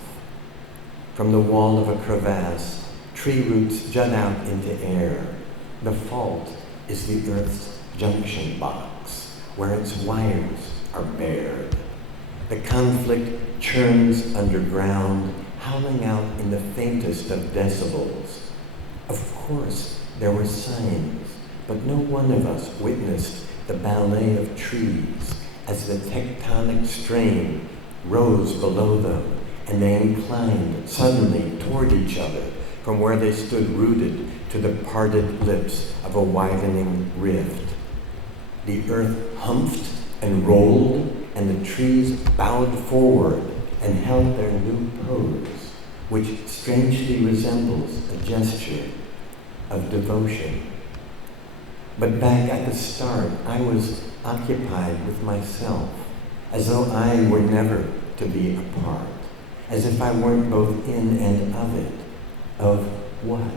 From the wall of a crevasse, tree roots jut out into air. The fault is the earth's junction box, where its wires are bared. The conflict churns underground, howling out in the faintest of decibels. Of course, there were signs, but no one of us witnessed the ballet of trees as the tectonic strain rose below them, and they inclined suddenly toward each other from where they stood rooted to the parted lips of a widening rift. The earth humphed and rolled, and the trees bowed forward and held their new pose, which strangely resembles a gesture of devotion. But back at the start, I was occupied with myself, as though I were never to be apart, as if I weren't both in and of it. Of what?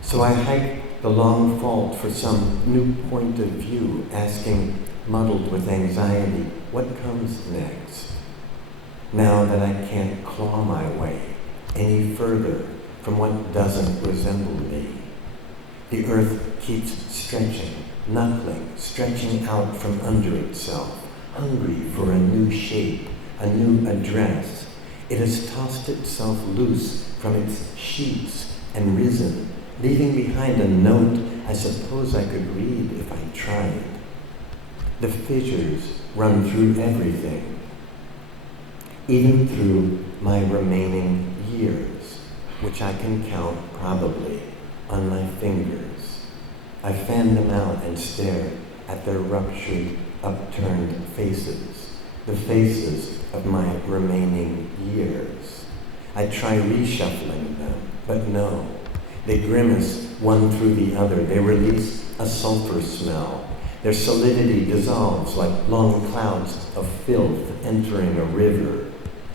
So I hiked the long fault for some new point of view, asking, muddled with anxiety, what comes next? Now that I can't claw my way any further from what doesn't resemble me. The earth keeps stretching, knuckling, stretching out from under itself, hungry for a new shape, a new address. It has tossed itself loose from its sheets and risen, leaving behind a note I suppose I could read if I tried. The fissures run through everything, even through my remaining years, which I can count probably on my fingers. I fan them out and stare at their ruptured, upturned faces, the faces of my remaining years. I try reshuffling them, but no. They grimace one through the other. They release a sulfur smell. Their solidity dissolves like long clouds of filth entering a river.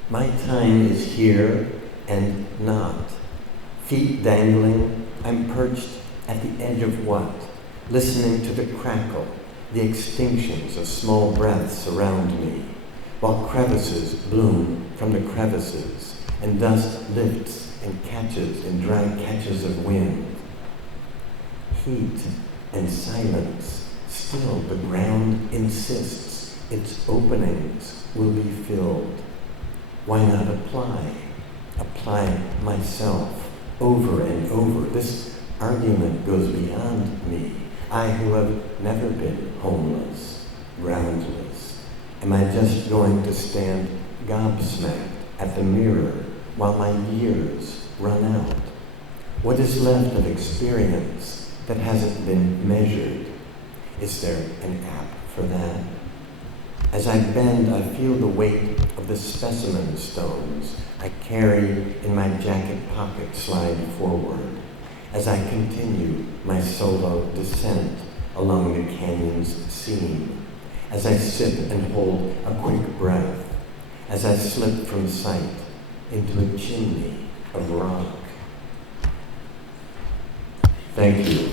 My time is here and not. Feet dangling, I'm perched at the edge of what? Listening to the crackle, the extinctions of small breaths around me, while crevices bloom from the crevices, and dust lifts and catches in dry catches of wind. Heat and silence, still the ground insists its openings will be filled. Why not apply myself over and over? This argument goes beyond me. I who have never been homeless, groundless. Am I just going to stand gobsmacked at the mirror while my years run out? What is left of experience that hasn't been measured? Is there an app for that? As I bend, I feel the weight of the specimen stones I carry in my jacket pocket slide forward as I continue my solo descent along the canyon's seam, as I sit and hold a quick breath, as I slip from sight into a chimney of rock. Thank you.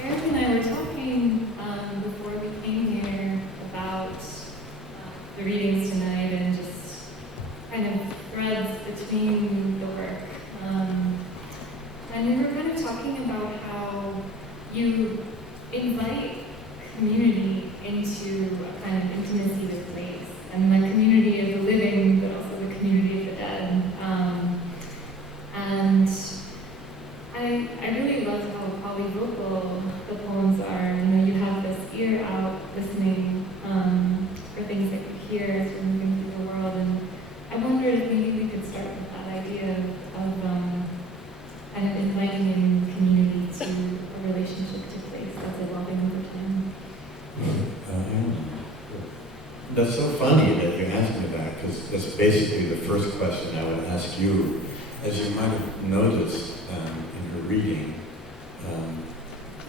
Eric and I were talking before we came here about the readings tonight and just kind of threads between the work. And we were kind of talking about how you invite community into a kind of intimacy with the place, and the community of the living, but also the community of the dead. And I really love how polyvocal the poems are. You know, you have this ear out listening for things that you hear as we're moving through the world. And I wondered if maybe we could start with that idea of kind of inviting in community to a relationship to place that's evolving over time. That's so funny that you asked me that, because that's basically the first question I would ask you. As you might have noticed in her reading,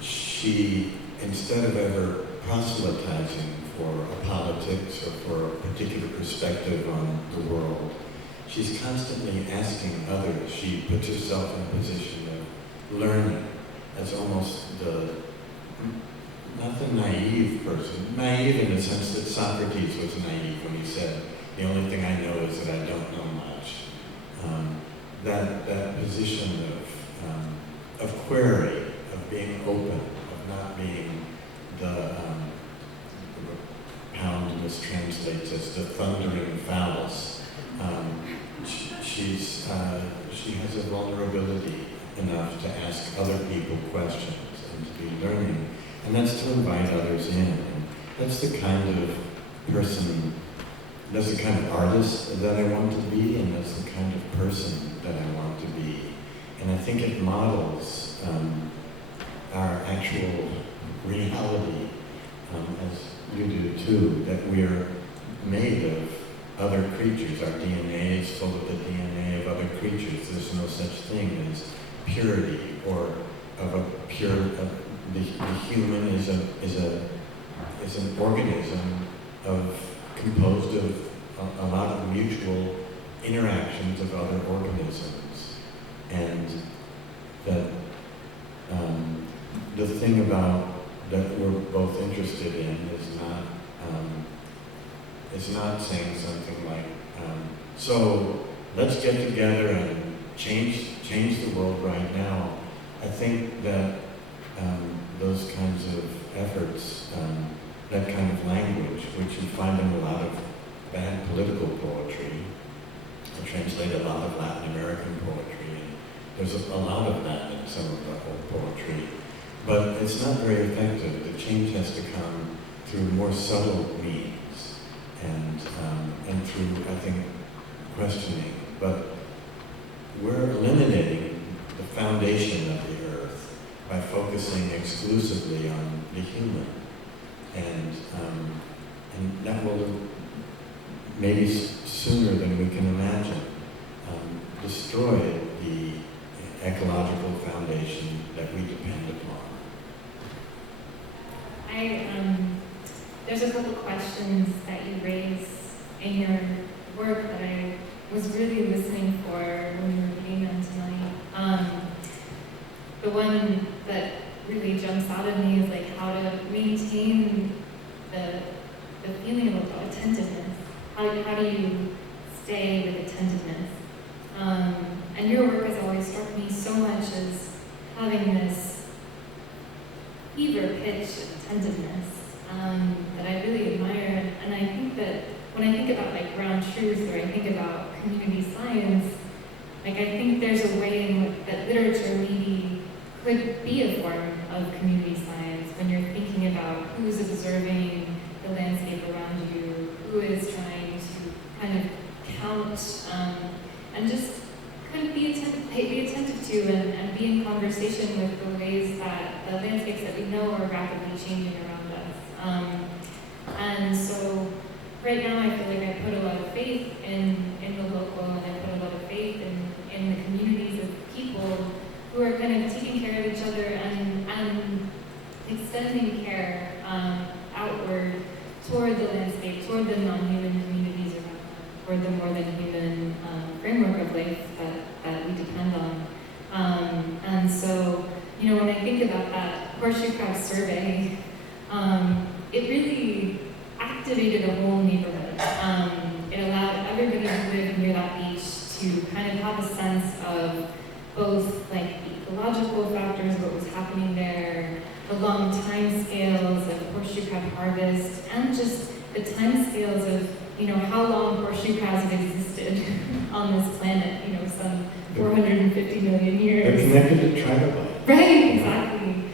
she, instead of ever proselytizing for a politics or for a particular perspective on the world, she's constantly asking others. She puts herself in a position of learning as almost not the naive person. Naive in the sense that Socrates was naive when he said, the only thing I know is that I don't know much. That position of query, of being open, of not being the Pound mistranslates as the thundering phallus. She has a vulnerability enough to ask other people questions and to be learning. And that's to invite others in. And that's the kind of person, that's the kind of artist that I want to be, and that's the kind of person that I want to be. And I think it models our actual reality, as you do too, that we're made of other creatures. Our DNA is full of the DNA of other creatures. There's no such thing as purity or of a pure. The human is an organism composed of a lot of mutual interactions of other organisms, and that the thing about that we're both interested in is not saying something like, so let's get together and change the world right now. I think that those kinds of efforts, that kind of language, which you find in a lot of bad political poetry. I translate a lot of Latin American poetry, and there's a lot of that in some of the old poetry. But it's not very effective. The change has to come through more subtle means, and through, I think, questioning. But we're eliminating the foundation of the earth by focusing exclusively on the human. And that will, maybe sooner than we can imagine, destroy the ecological foundation that we depend upon. There's a couple questions that you raise in your work that I was really listening for when we were reading them tonight. The one that really jumps out at me is like how to maintain the feeling of attentiveness. How do you stay with attentiveness? And your work has always struck me so much as having this fever-pitched attentiveness that I really admire. And I think that when I think about like ground truth, or I think about community science, like I think there's a way that literature maybe could be a form of community science when you're thinking about who's observing the landscape around you, who is trying to kind of count and just kind of be attentive to and be in conversation with the ways that the landscapes that we know are rapidly changing around us. And so right now I feel like I put a lot of faith in the local, and I put a lot of faith in the communities of people who are kind of taking care of each other and extending care outward toward the landscape, toward the non-human communities around them, toward the more than human framework of life that we depend on. And so, you know, when I think about that horseshoe crab survey, it really activated a whole neighborhood. It allowed everybody who lived near that beach to kind of have a sense of both like ecological factors, what was happening there, the long time scales of horseshoe crab harvest, and just the time scales of, you know, how long horseshoe crabs have existed on this planet, you know, some 450 million years. They're connected to tribal life. Right, exactly.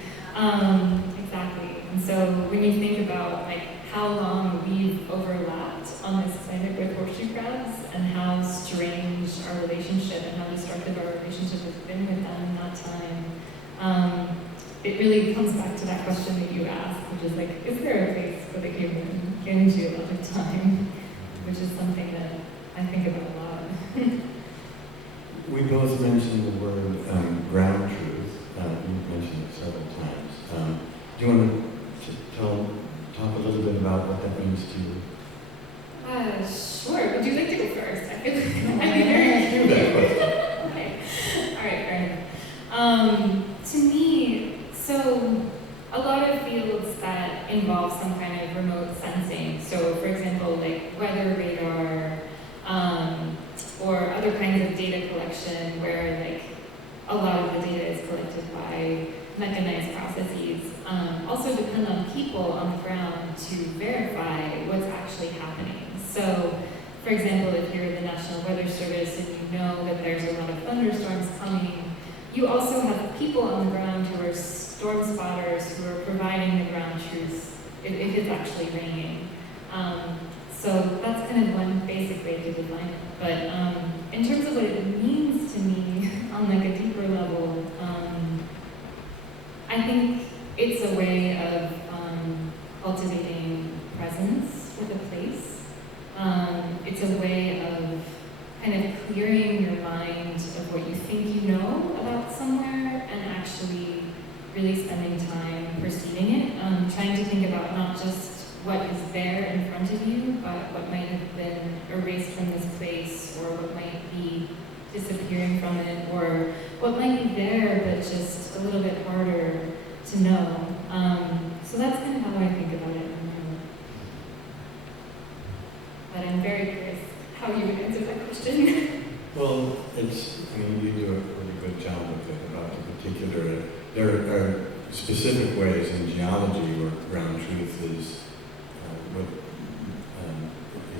Exactly. And so when you think about like how long we've overlapped on this planet with horseshoe crabs, and how strange our relationship and how destructive our relationship has been with them in that time, it really comes back to that question that you asked, which is like, is there a place for the human in geologic time? Which is something that I think about a lot. We both mentioned the word ground truth. You've mentioned it several times. Do you want to talk a little bit about what that means to you? Sure. Would you like to go first? I feel like I'd be very curious. Okay. All right, fair enough. To me, so a lot of fields that involve some kind of remote sensing. So, for example, like weather radar, or other kinds of data collection where like a lot of the data is collected by mechanized processes, also depend on people on the ground to verify what's actually happening. So, for example, if you're the National Weather Service and you know that there's a lot of thunderstorms coming, you also have people on the ground who are storm spotters who are providing the ground truth if it's actually raining. So that's kind of one basic way to define it. But in terms of what it means to me on like a deeper level, I think it's a way of cultivating presence with a place. It's a way of kind of clearing your mind of what you think you know about somewhere and actually really spending time perceiving it, trying to think about not just what is there in front of you, but what might have been erased from this place, or what might be disappearing from it, or what might be there but just a little bit harder to know. So that's kind of how I think about it. But I'm very curious how you would answer that question. Well, I mean, you do a really good job with it about the particular. There are specific ways in geology where ground truth is what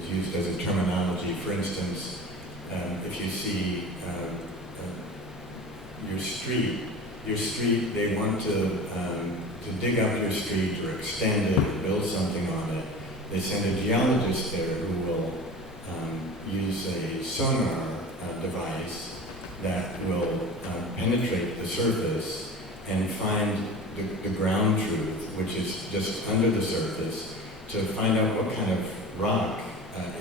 is used as a terminology. For instance, if you see your street, they want to dig up your street or extend it or build something on it. They send a geologist there who will use a sonar device that will penetrate the surface and find the ground truth, which is just under the surface, to find out what kind of rock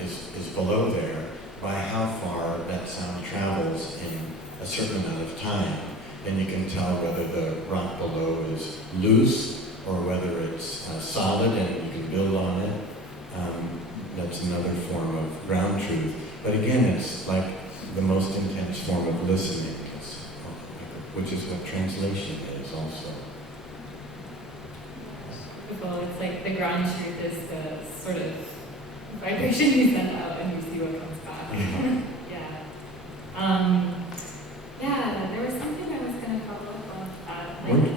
is below there by how far that sound travels in a certain amount of time. And you can tell whether the rock below is loose or whether it's solid and you can build on it. That's another form of ground truth. But again, it's like the most intense form of listening, which is what translation is also. beautiful. It's like the ground truth is the sort of vibration you send out and you see what comes back. Yeah. Yeah, there was something I was going to follow up on that.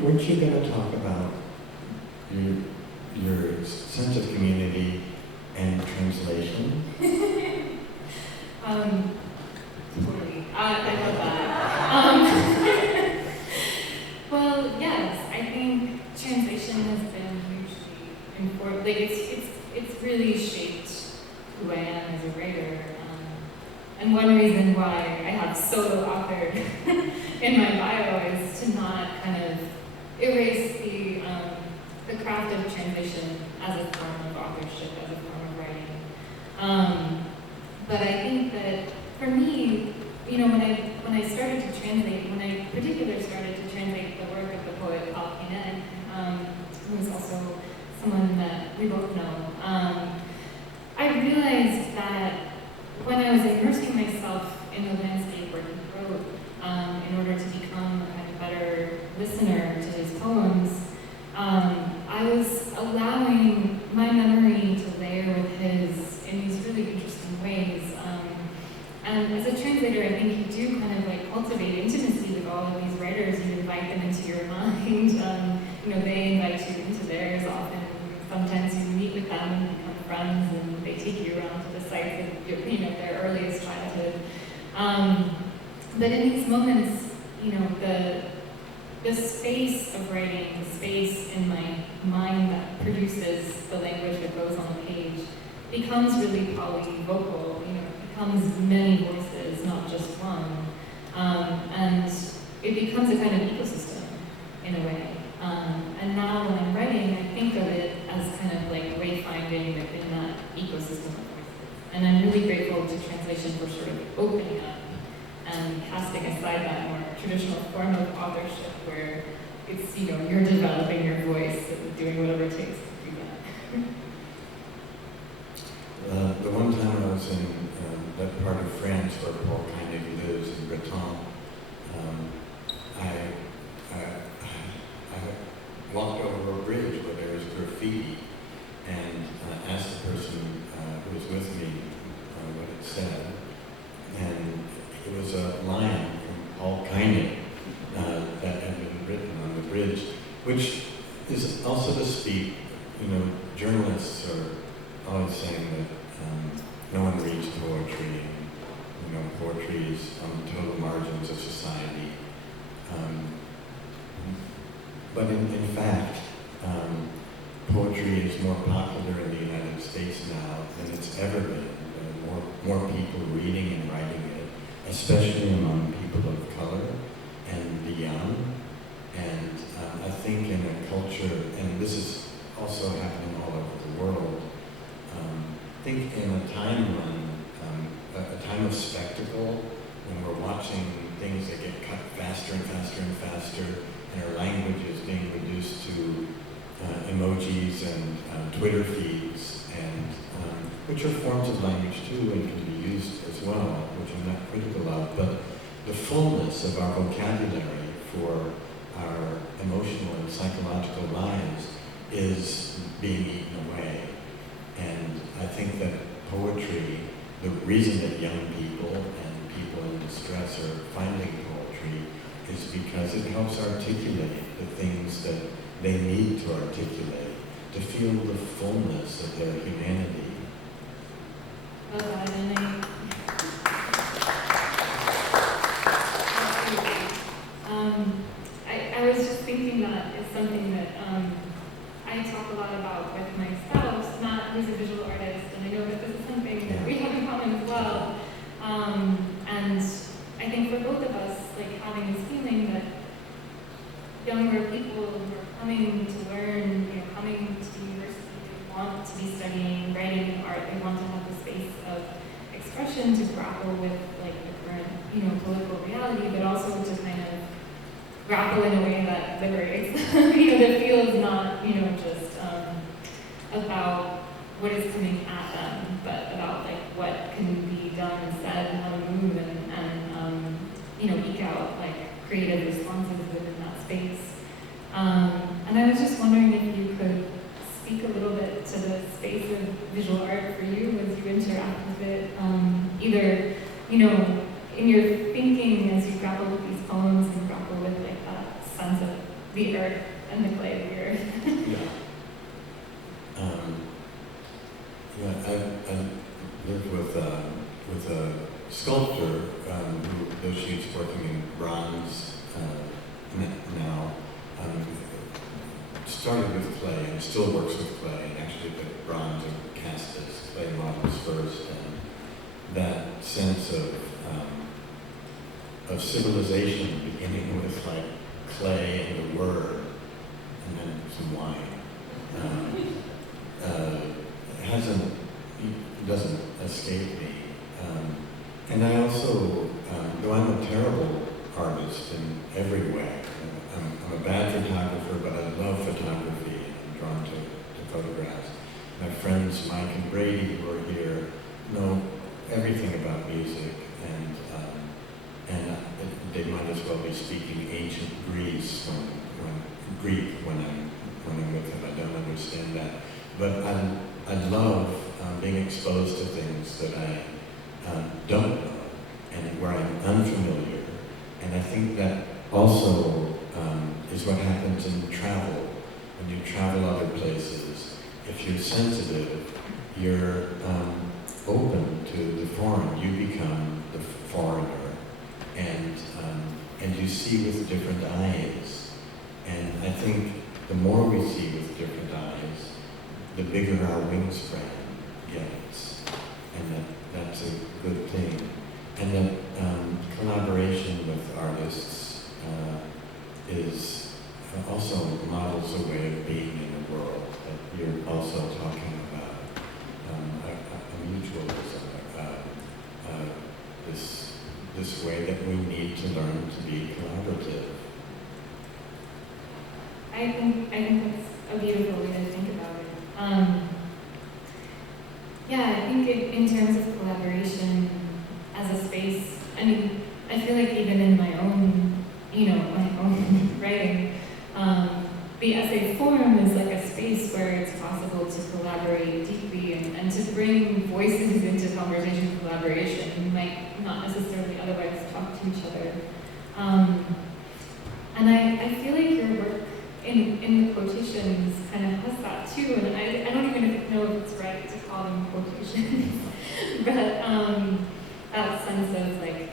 Weren't you going to talk about your sense of community and translation? Totally. I love that. Well, yes, I think translation has been hugely important. Like it's really shaped who I am as a writer. And one reason why I have solo authored in my bio is to not kind of erase the craft of translation as a form of authorship, as a form of writing. But I think that for me, you know, when I started to translate, when I particularly started to translate the work of the poet Pulitzer, who is also someone that we both know, I realized that when I was immersing myself in the landscape where he wrote, in order to become a kind of better listener to his poems, I was allowing my memory to layer with his in these really interesting ways. And as a translator, I think you do kind of like cultivate intimacy with all of these writers. You invite them into your mind. You know, they invite you into theirs often. Sometimes you meet with them and become friends, and they take you around to the sites of you know, their earliest childhood. But in these moments, you know, the space of writing, the space in my mind that produces the language that goes on the page, becomes really polyvocal. You know, it becomes many voices, not just one, and it becomes a kind of ecosystem in a way. And now when I'm writing, I think of it as kind of like wayfinding within that ecosystem of voices. And I'm really grateful to translation for sort of opening up and casting aside that more traditional form of authorship where it's, you know, you're developing your voice and doing whatever it takes to do that. The one time I was in that part of France where Paul Koenig lives, in Breton, I walked over a bridge where there was graffiti and asked the person who was with me what it said. And it was a line from Paul Koenig that had been written on the bridge, which is also to speak, you know, journalists are always saying that no one reads poetry, and, you know, poetry is on the total margins of society. But in fact, poetry is more popular in the United States now than it's ever been. There are more people reading and writing it, especially among people of color and the young. And I think in a culture, and this is also happening all over the world, I think in a time when, a time of spectacle, when we're watching things that get cut faster and faster and faster, and our language is being reduced to emojis and Twitter feeds, and which are forms of language too and can be used as well, which I'm not critical of, but the fullness of our vocabulary for our emotional and psychological lives is being eaten away. And I think that poetry, the reason that young people and people in distress are finding poetry is because it helps articulate the things that they need to articulate, to feel the fullness of their humanity. I was just thinking that it's something that I talk a lot about with my spouse, Matt, who's a visual artist, and I know that this is something that we have in common as well. And I think for both of us, like having this feeling that younger people who are coming to learn, you know, coming to university, they want to be studying writing and art, they want to have the space of expression to grapple with like the current, you know, political reality, but also to kind of grapple in a way that liberates, you know, that feels not, you know, just about what is coming at them, but about like what can be done and said and how to move and you know, eke out like creative responses within that space. And I was just wondering if you could sculptor, who, though she's working in bronze now, started with clay and still works with clay, and actually put bronze and cast as clay models first, and that sense of civilization beginning with like clay and the word, and then some wine, doesn't escape me. And I also, though I'm a terrible artist in every way, I'm a bad photographer, but I love photography and I'm drawn to photographs. My friends Mike and Brady, who are here, know everything about music, and they might as well be speaking ancient Greece when I'm with them. I don't understand that, but I love being exposed to things that I don't know and where I'm unfamiliar, and I think that also is what happens in travel. When you travel other places, if you're sensitive, you're open to the foreign. You become the foreigner, and you see with different eyes. And I think the more we see with different eyes, the bigger our wingspan gets, and that's a good thing. And that collaboration with artists is also models a way of being in the world. That you're also talking about a mutualism, this way that we need to learn to be collaborative. I think that's a beautiful way to think about it. Yeah, I think in terms of collaboration as a space, I mean, I feel like even in my own writing, the essay form is like a space where it's possible to collaborate deeply and to bring voices into conversation collaboration who might not necessarily otherwise talk to each other. And I feel like your work in the quotations kind of has that too, and I don't even know if it's right to call them quotations, but that sense of like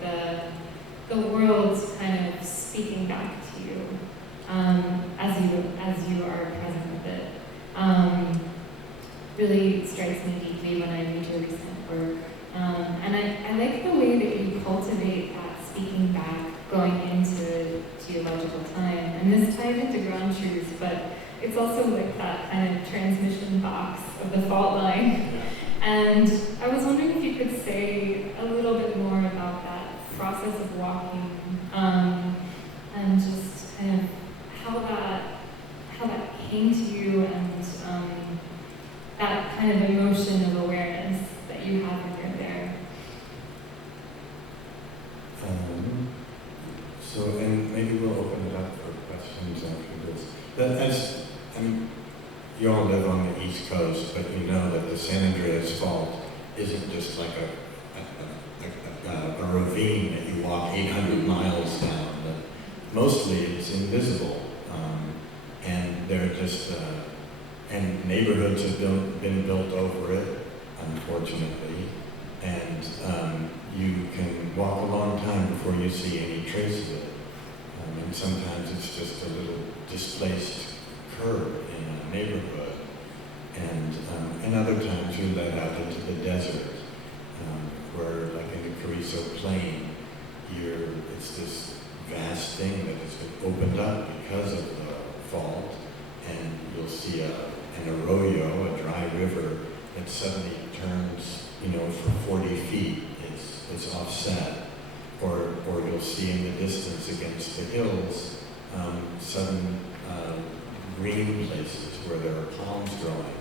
the world kind of speaking back to you as you are present with it. Really strikes me deeply when I read your recent work, and I like the way that you cultivate that speaking back going into geological time, and this ties into ground truths, but it's also like that kind of transmission box of the fault line. And I was wondering if you could say a little bit more about that process of walking, and just kind of how that came to you, and that kind of emotion of awareness that you have when you're there. And maybe we'll open it up for questions after this. You all live on the East Coast, but you know that the San Andreas Fault isn't just like a ravine that you walk 800 miles down. But mostly it's invisible, and they're just and neighborhoods have been built over it, unfortunately, and you can walk a long time before you see any trace of it. And sometimes it's just a little displaced curb in a neighborhood, and other times you're led out into the desert, where, like in the Carrizo Plain, it's this vast thing that has been opened up because of the fault, and you'll see an arroyo, a dry river, that suddenly turns, for 40 feet. It's offset, or you'll see in the distance against the hills sudden green places where there are palms growing,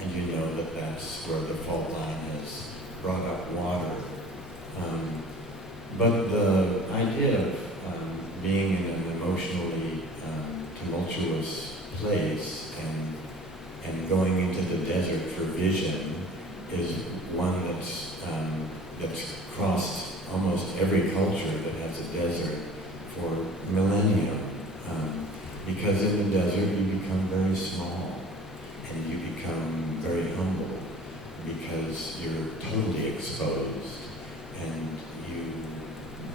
and you know that that's where the fault line has brought up water. But the idea of being in an emotionally tumultuous place and going into the desert for vision is one that's crossed almost every culture that has a desert for millennia. Because in the desert you become very small and you become very humble because you're totally exposed, and you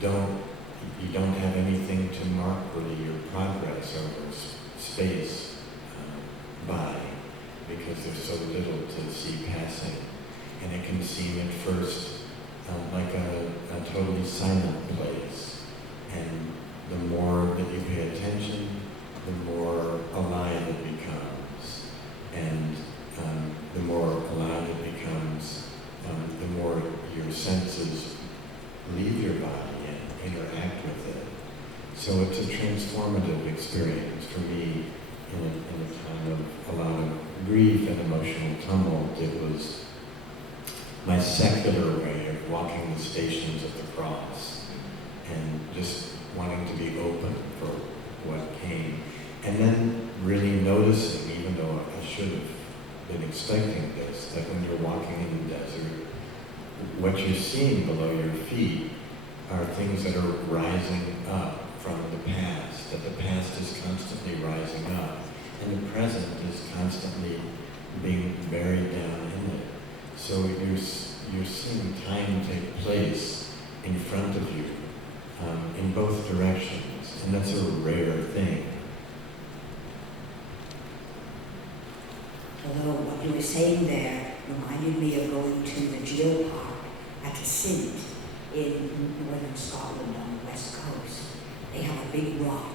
you don't have anything to mark really your progress over space by, because there's so little to see passing. And it can seem at first like a totally silent place. And the more that you pay attention, the more alive it becomes. And the more alive it becomes, the more your senses leave your body and interact with it. So it's a transformative experience for me in a time of a lot of grief and emotional tumult. It was my secular way of walking the stations of the cross and just wanting to be open for what came. And then really noticing, even though I should have been expecting this, that when you're walking in the desert, what you're seeing below your feet are things that are rising up from the past, that the past is constantly rising up, and the present is constantly being buried down in it. So you're seeing time take place in front of you in both directions, and that's a rare thing. Although what you were saying there reminded me of going to the geopark at the Sint in northern Scotland on the west coast. They have a big rock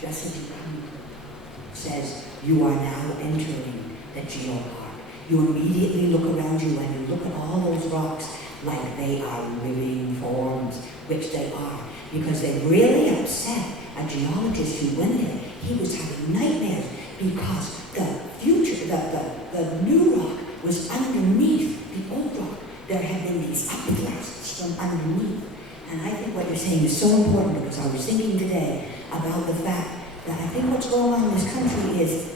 just as you come. It says, "You are now entering the geopark." You immediately look around you and you look at all those rocks like they are living forms, which they are, because they really upset a geologist who went there. He was having nightmares because the future, the new rock was underneath the old rock. There had been these upthrusts from underneath. And I think what you're saying is so important, because I was thinking today about the fact that I think what's going on in this country is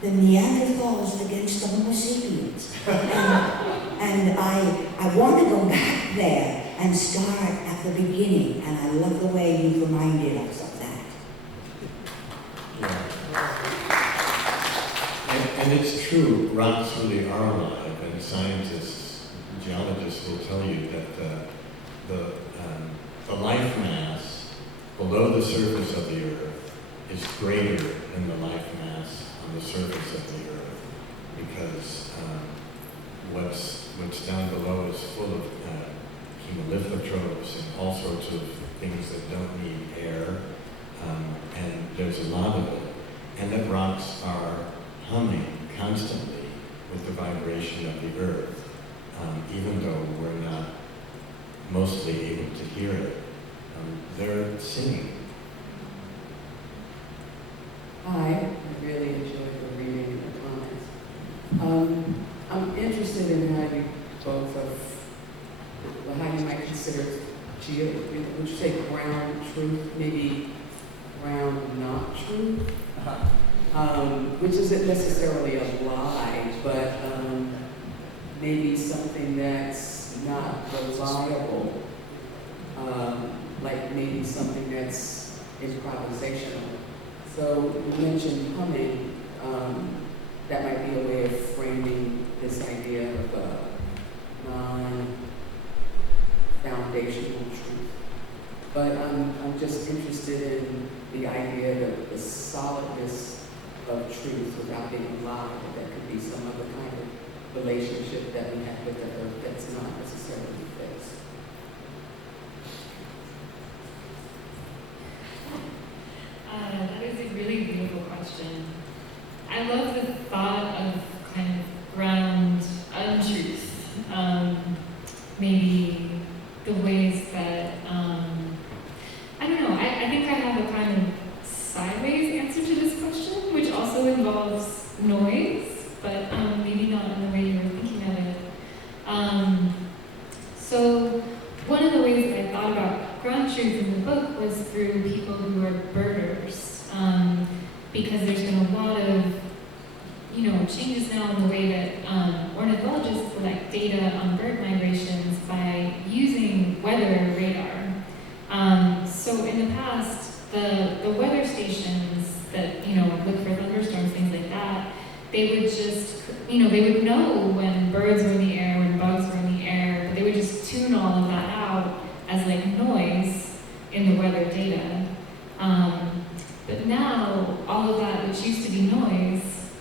the Neanderthals against the Homo sapiens. And I want to go back there and start at the beginning, and I love the way you've reminded us of that. Yeah. And it's true, rocks really are alive, and scientists, geologists will tell you that the life mass below the surface of the Earth is greater than the life mass on the surface of the Earth, because what's down below is full of chemolithotropes and all sorts of things that don't need air, and there's a lot of it. And that rocks are humming constantly with the vibration of the Earth, even though we're not mostly able to hear it. They're singing. Hi, I really enjoyed the reading and the comments. I'm interested in how you both how you might consider would you say ground truth, maybe ground not truth? Which isn't necessarily a lie, but maybe something that's not reliable, like maybe something that's improvisational. So you mentioned humming. That might be a way of framing this idea of non-foundational truth. But I'm just interested in the idea of the solidness of truth without being a lie. That could be some other kind of relationship that we have with the earth that's not necessarily fixed. That is a really beautiful question. I love the thought of kind of ground untruth. Maybe the ways that, I don't know, I think I have a kind of sideways answer to this question, which also involves noise, but maybe not in the way you were thinking of it. So one of the ways that I thought about ground truth in the book was through people who are birders, because there's been a lot of changes now in the way that ornithologists collect data on bird migrations by using weather radar. So in the past, the weather stations that look for thunderstorms, things like that, they would just they would know when birds were in the air, when bugs were in the air, but they would just tune all of that out as like noise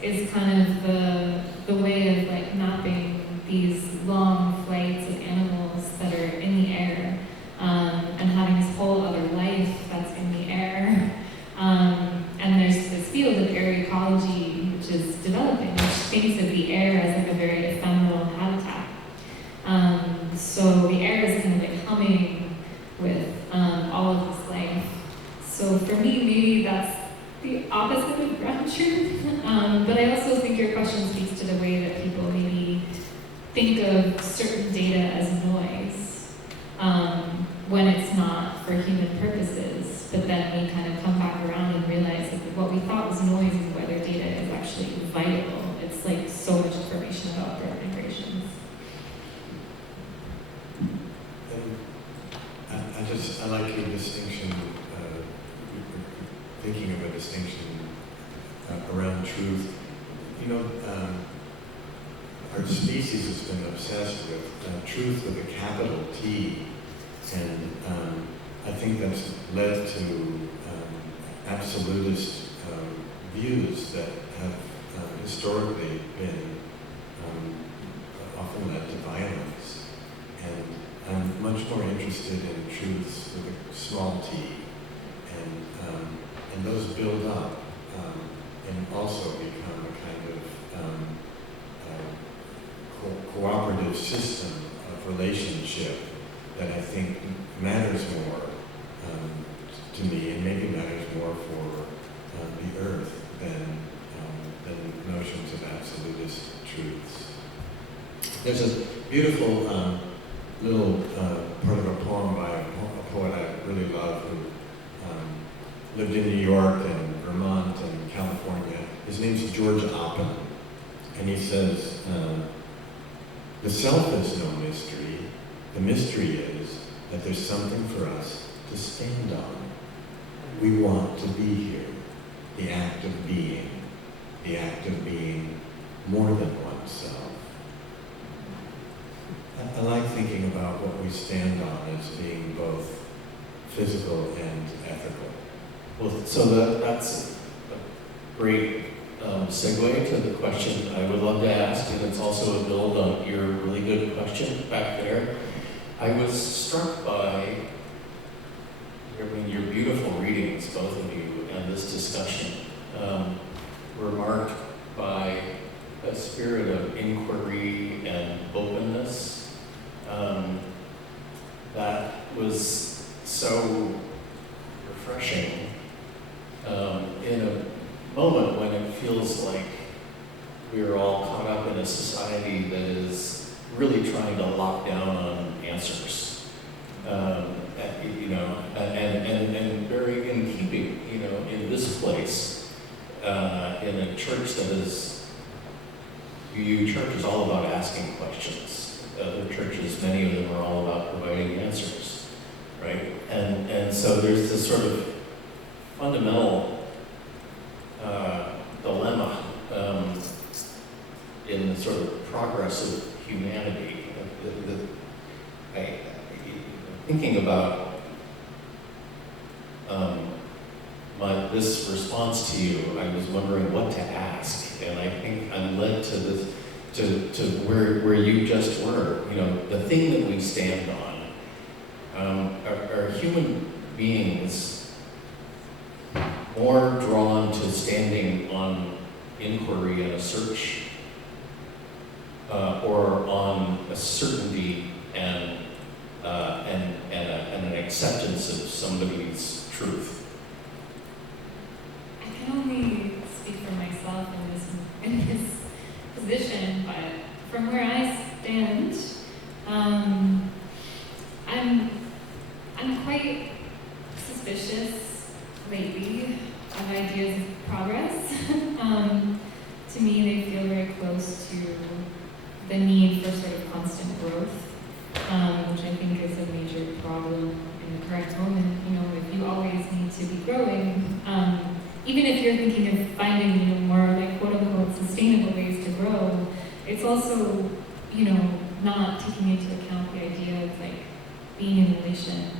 is kind of the way of like mapping these long flights of animals that are in the air, and having this whole other life that's in the air. And there's this field of air ecology which is developing, which thinks of the air as like a very ephemeral habitat. So the air is kind of like humming with all of this life. So for me, maybe that's the opposite of ground truth. But I also think your question speaks to the way that people maybe think of certain data as noise, when it's not for human purposes. But then we kind of come back around and realize that what we thought was noise in weather data is actually vital. It's like so much information about bird migrations. I like your distinction, thinking of a distinction around truth. You know, our species has been obsessed with truth with a capital T, and I think that's led to absolutist views that have historically been often led to violence. And I'm much more interested in truths with a small t, and those build up and also become a kind of cooperative system of relationship that I think matters more to me, and maybe matters more for the earth than notions of absolutist truths. There's a beautiful little part of a poem by a poet I really love who lived in New York and Vermont and California. His name's George Oppen, and he says, the self is no mystery. The mystery is that there's something for us to stand on. We want to be here. The act of being more than oneself. I like thinking about what we stand on as being both physical and ethical. Well, so that's a great segue to the question I would love to ask, and it's also a build on your really good question back there. I was struck by, your beautiful readings, both of you, and this discussion were marked by a spirit of inquiry and openness that was so refreshing in a moment when it feels like we're all caught up in a society that is really trying to lock down on answers, and very in keeping, in this place, in a church that is, church is all about asking questions. Other churches, many of them are all about providing answers, right? And so there's this sort of fundamental dilemma in the sort of progress of humanity. Thinking about this response to you, I was wondering what to ask, and I think I'm led to this, to where you just were. The thing that we stand on. Are human beings more drawn to standing on inquiry and a search, or on a certainty and an acceptance of somebody's truth? I can only speak for myself in this position, but from where I stand, I'm quite suspicious lately of ideas of progress. To me, they feel very close to the need for sort of constant growth, which I think is a major problem in the current moment. If you always need to be growing, even if you're thinking of finding, more like quote-unquote sustainable ways to grow, it's also, not taking into account the idea of like being in relation.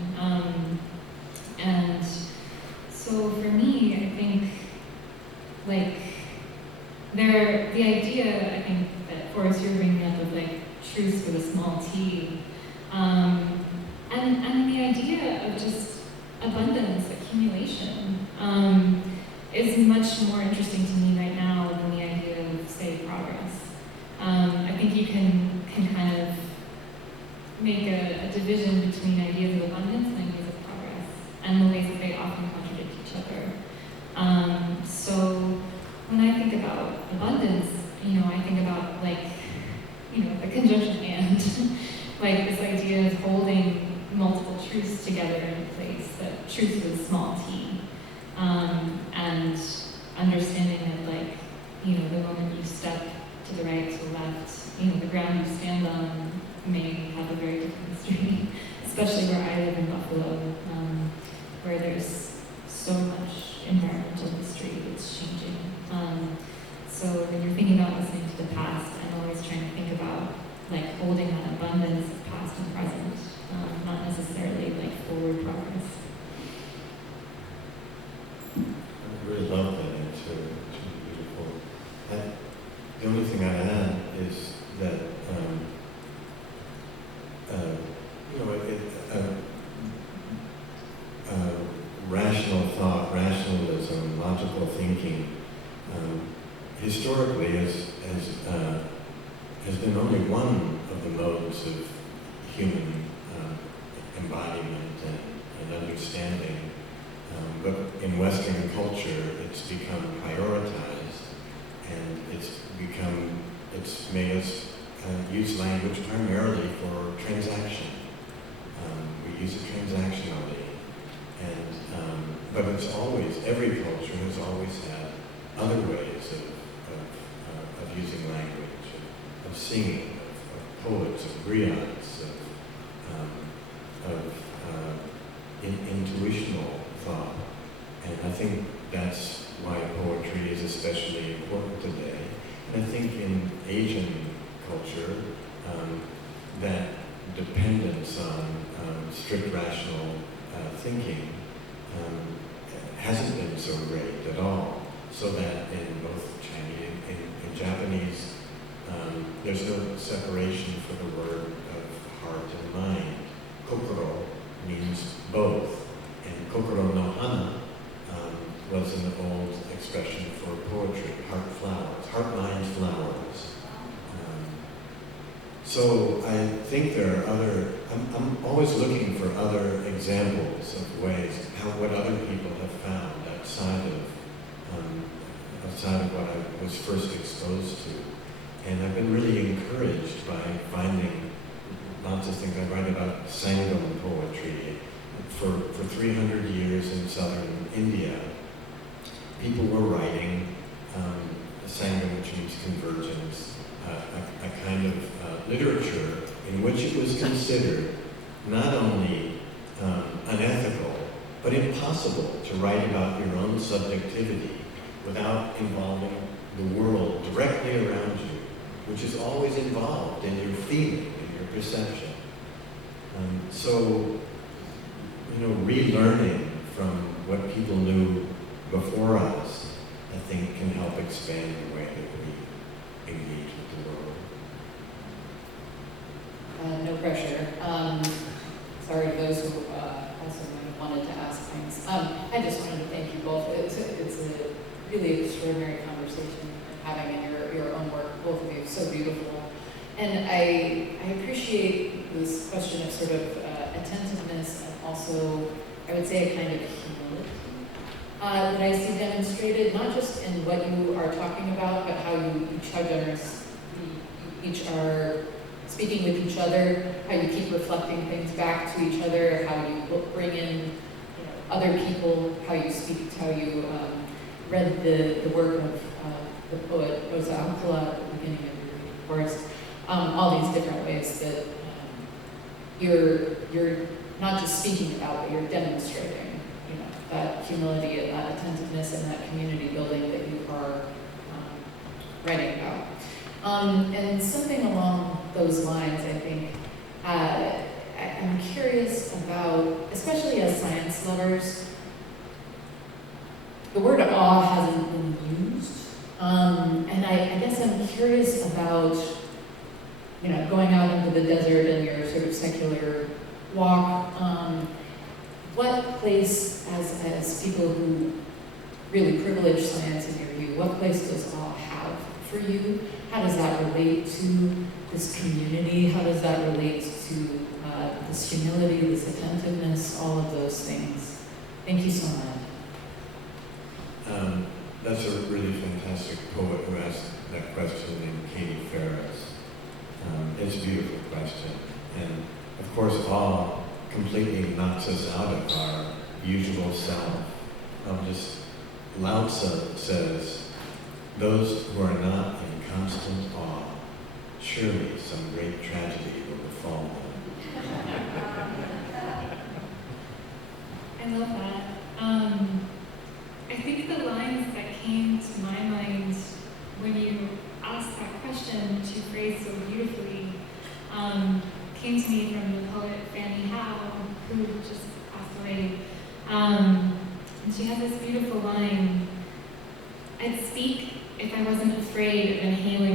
And so for me, I think like the idea, I think, that Forrest, you're bringing up of like truth with a small t, and the idea of just abundance, accumulation, is much more interesting to me right now than the idea of, say, progress. I think you can kind of make a division between ideas of abundance and ideas of progress, and the ways that they often contradict each other. So when I think about abundance, I think about the conjunction and, like this idea of holding multiple truths together in place, that truth with a small t, and understanding that, the moment you step to the right, to the left, the ground you stand on may have a very different history, especially where I live in Buffalo, where there's so much environmental history that's changing. So when you're thinking about listening to the past, I'm always trying to think about holding that abundance of past and present, not necessarily forward progress. I really love that answer. It's really beautiful. The only thing I'd add is that rational thought, rationalism, logical thinking, historically has been only one of the modes of human embodiment and understanding. But in Western culture, it's become prioritized, and it's made us use language primarily for transaction. We use it transactionally, but it's always, every culture has always had other ways of using language, of singing, of poets, of griots, of intuitional thought. And I think that's why poetry is especially important today. And I think in Asian culture, that dependence on strict rational thinking hasn't been so great at all. So that in both Chinese and Japanese, there's no separation for the word of heart and mind. Kokoro means both, and kokoro no hana was an old expression for poetry, heart flowers, heart mind flowers. So I think there are I'm always looking for other examples of ways, what other people have found outside of what I was first exposed to. And I've been really encouraged by finding lots of things. I write about Sangam poetry. For 300 years in southern India, people were writing Sangam, which means convergence, a kind of literature in which it was considered not only unethical, but impossible to write about your own subjectivity without involving the world directly around you, which is always involved in your feeling, in your perception. So, relearning from what people knew before us, I think can help expand the way that we engage with the world. No pressure. Sorry to those who also wanted to ask things. I just wanted to thank you both. It's a really extraordinary conversation having in your own work, both of you, so beautiful. And I appreciate this question of sort of attentiveness and also, I would say, a kind of humility that I see demonstrated, not just in what you are talking about, but how you each are speaking with each other, how you keep reflecting things back to each other, how you bring in other people, how you speak, how you read the work of the poet Rosa Alcala at the beginning of your course, all these different ways that you're not just speaking about, but you're demonstrating, that humility and that attentiveness and that community building that you are writing about. And something along those lines, I think, I'm curious about, especially as science lovers, the word awe hasn't been used And I guess I'm curious about, going out into the desert and your sort of secular walk. What place, as people who really privilege science in your view, what place does awe have for you? How does that relate to this community? How does that relate to this humility, this attentiveness, all of those things? Thank you so much. That's a really fantastic poet who asked that question named Katie Ferris. It's a beautiful question. And of course, awe completely knocks us out of our usual self. Just Lao Tzu says, those who are not in constant awe, surely some great tragedy will befall them. I love that. I think the lines that came to my mind when you asked that question, which you phrased so beautifully, came to me from the poet Fanny Howe, who just passed away. And she has this beautiful line, I'd speak if I wasn't afraid of inhaling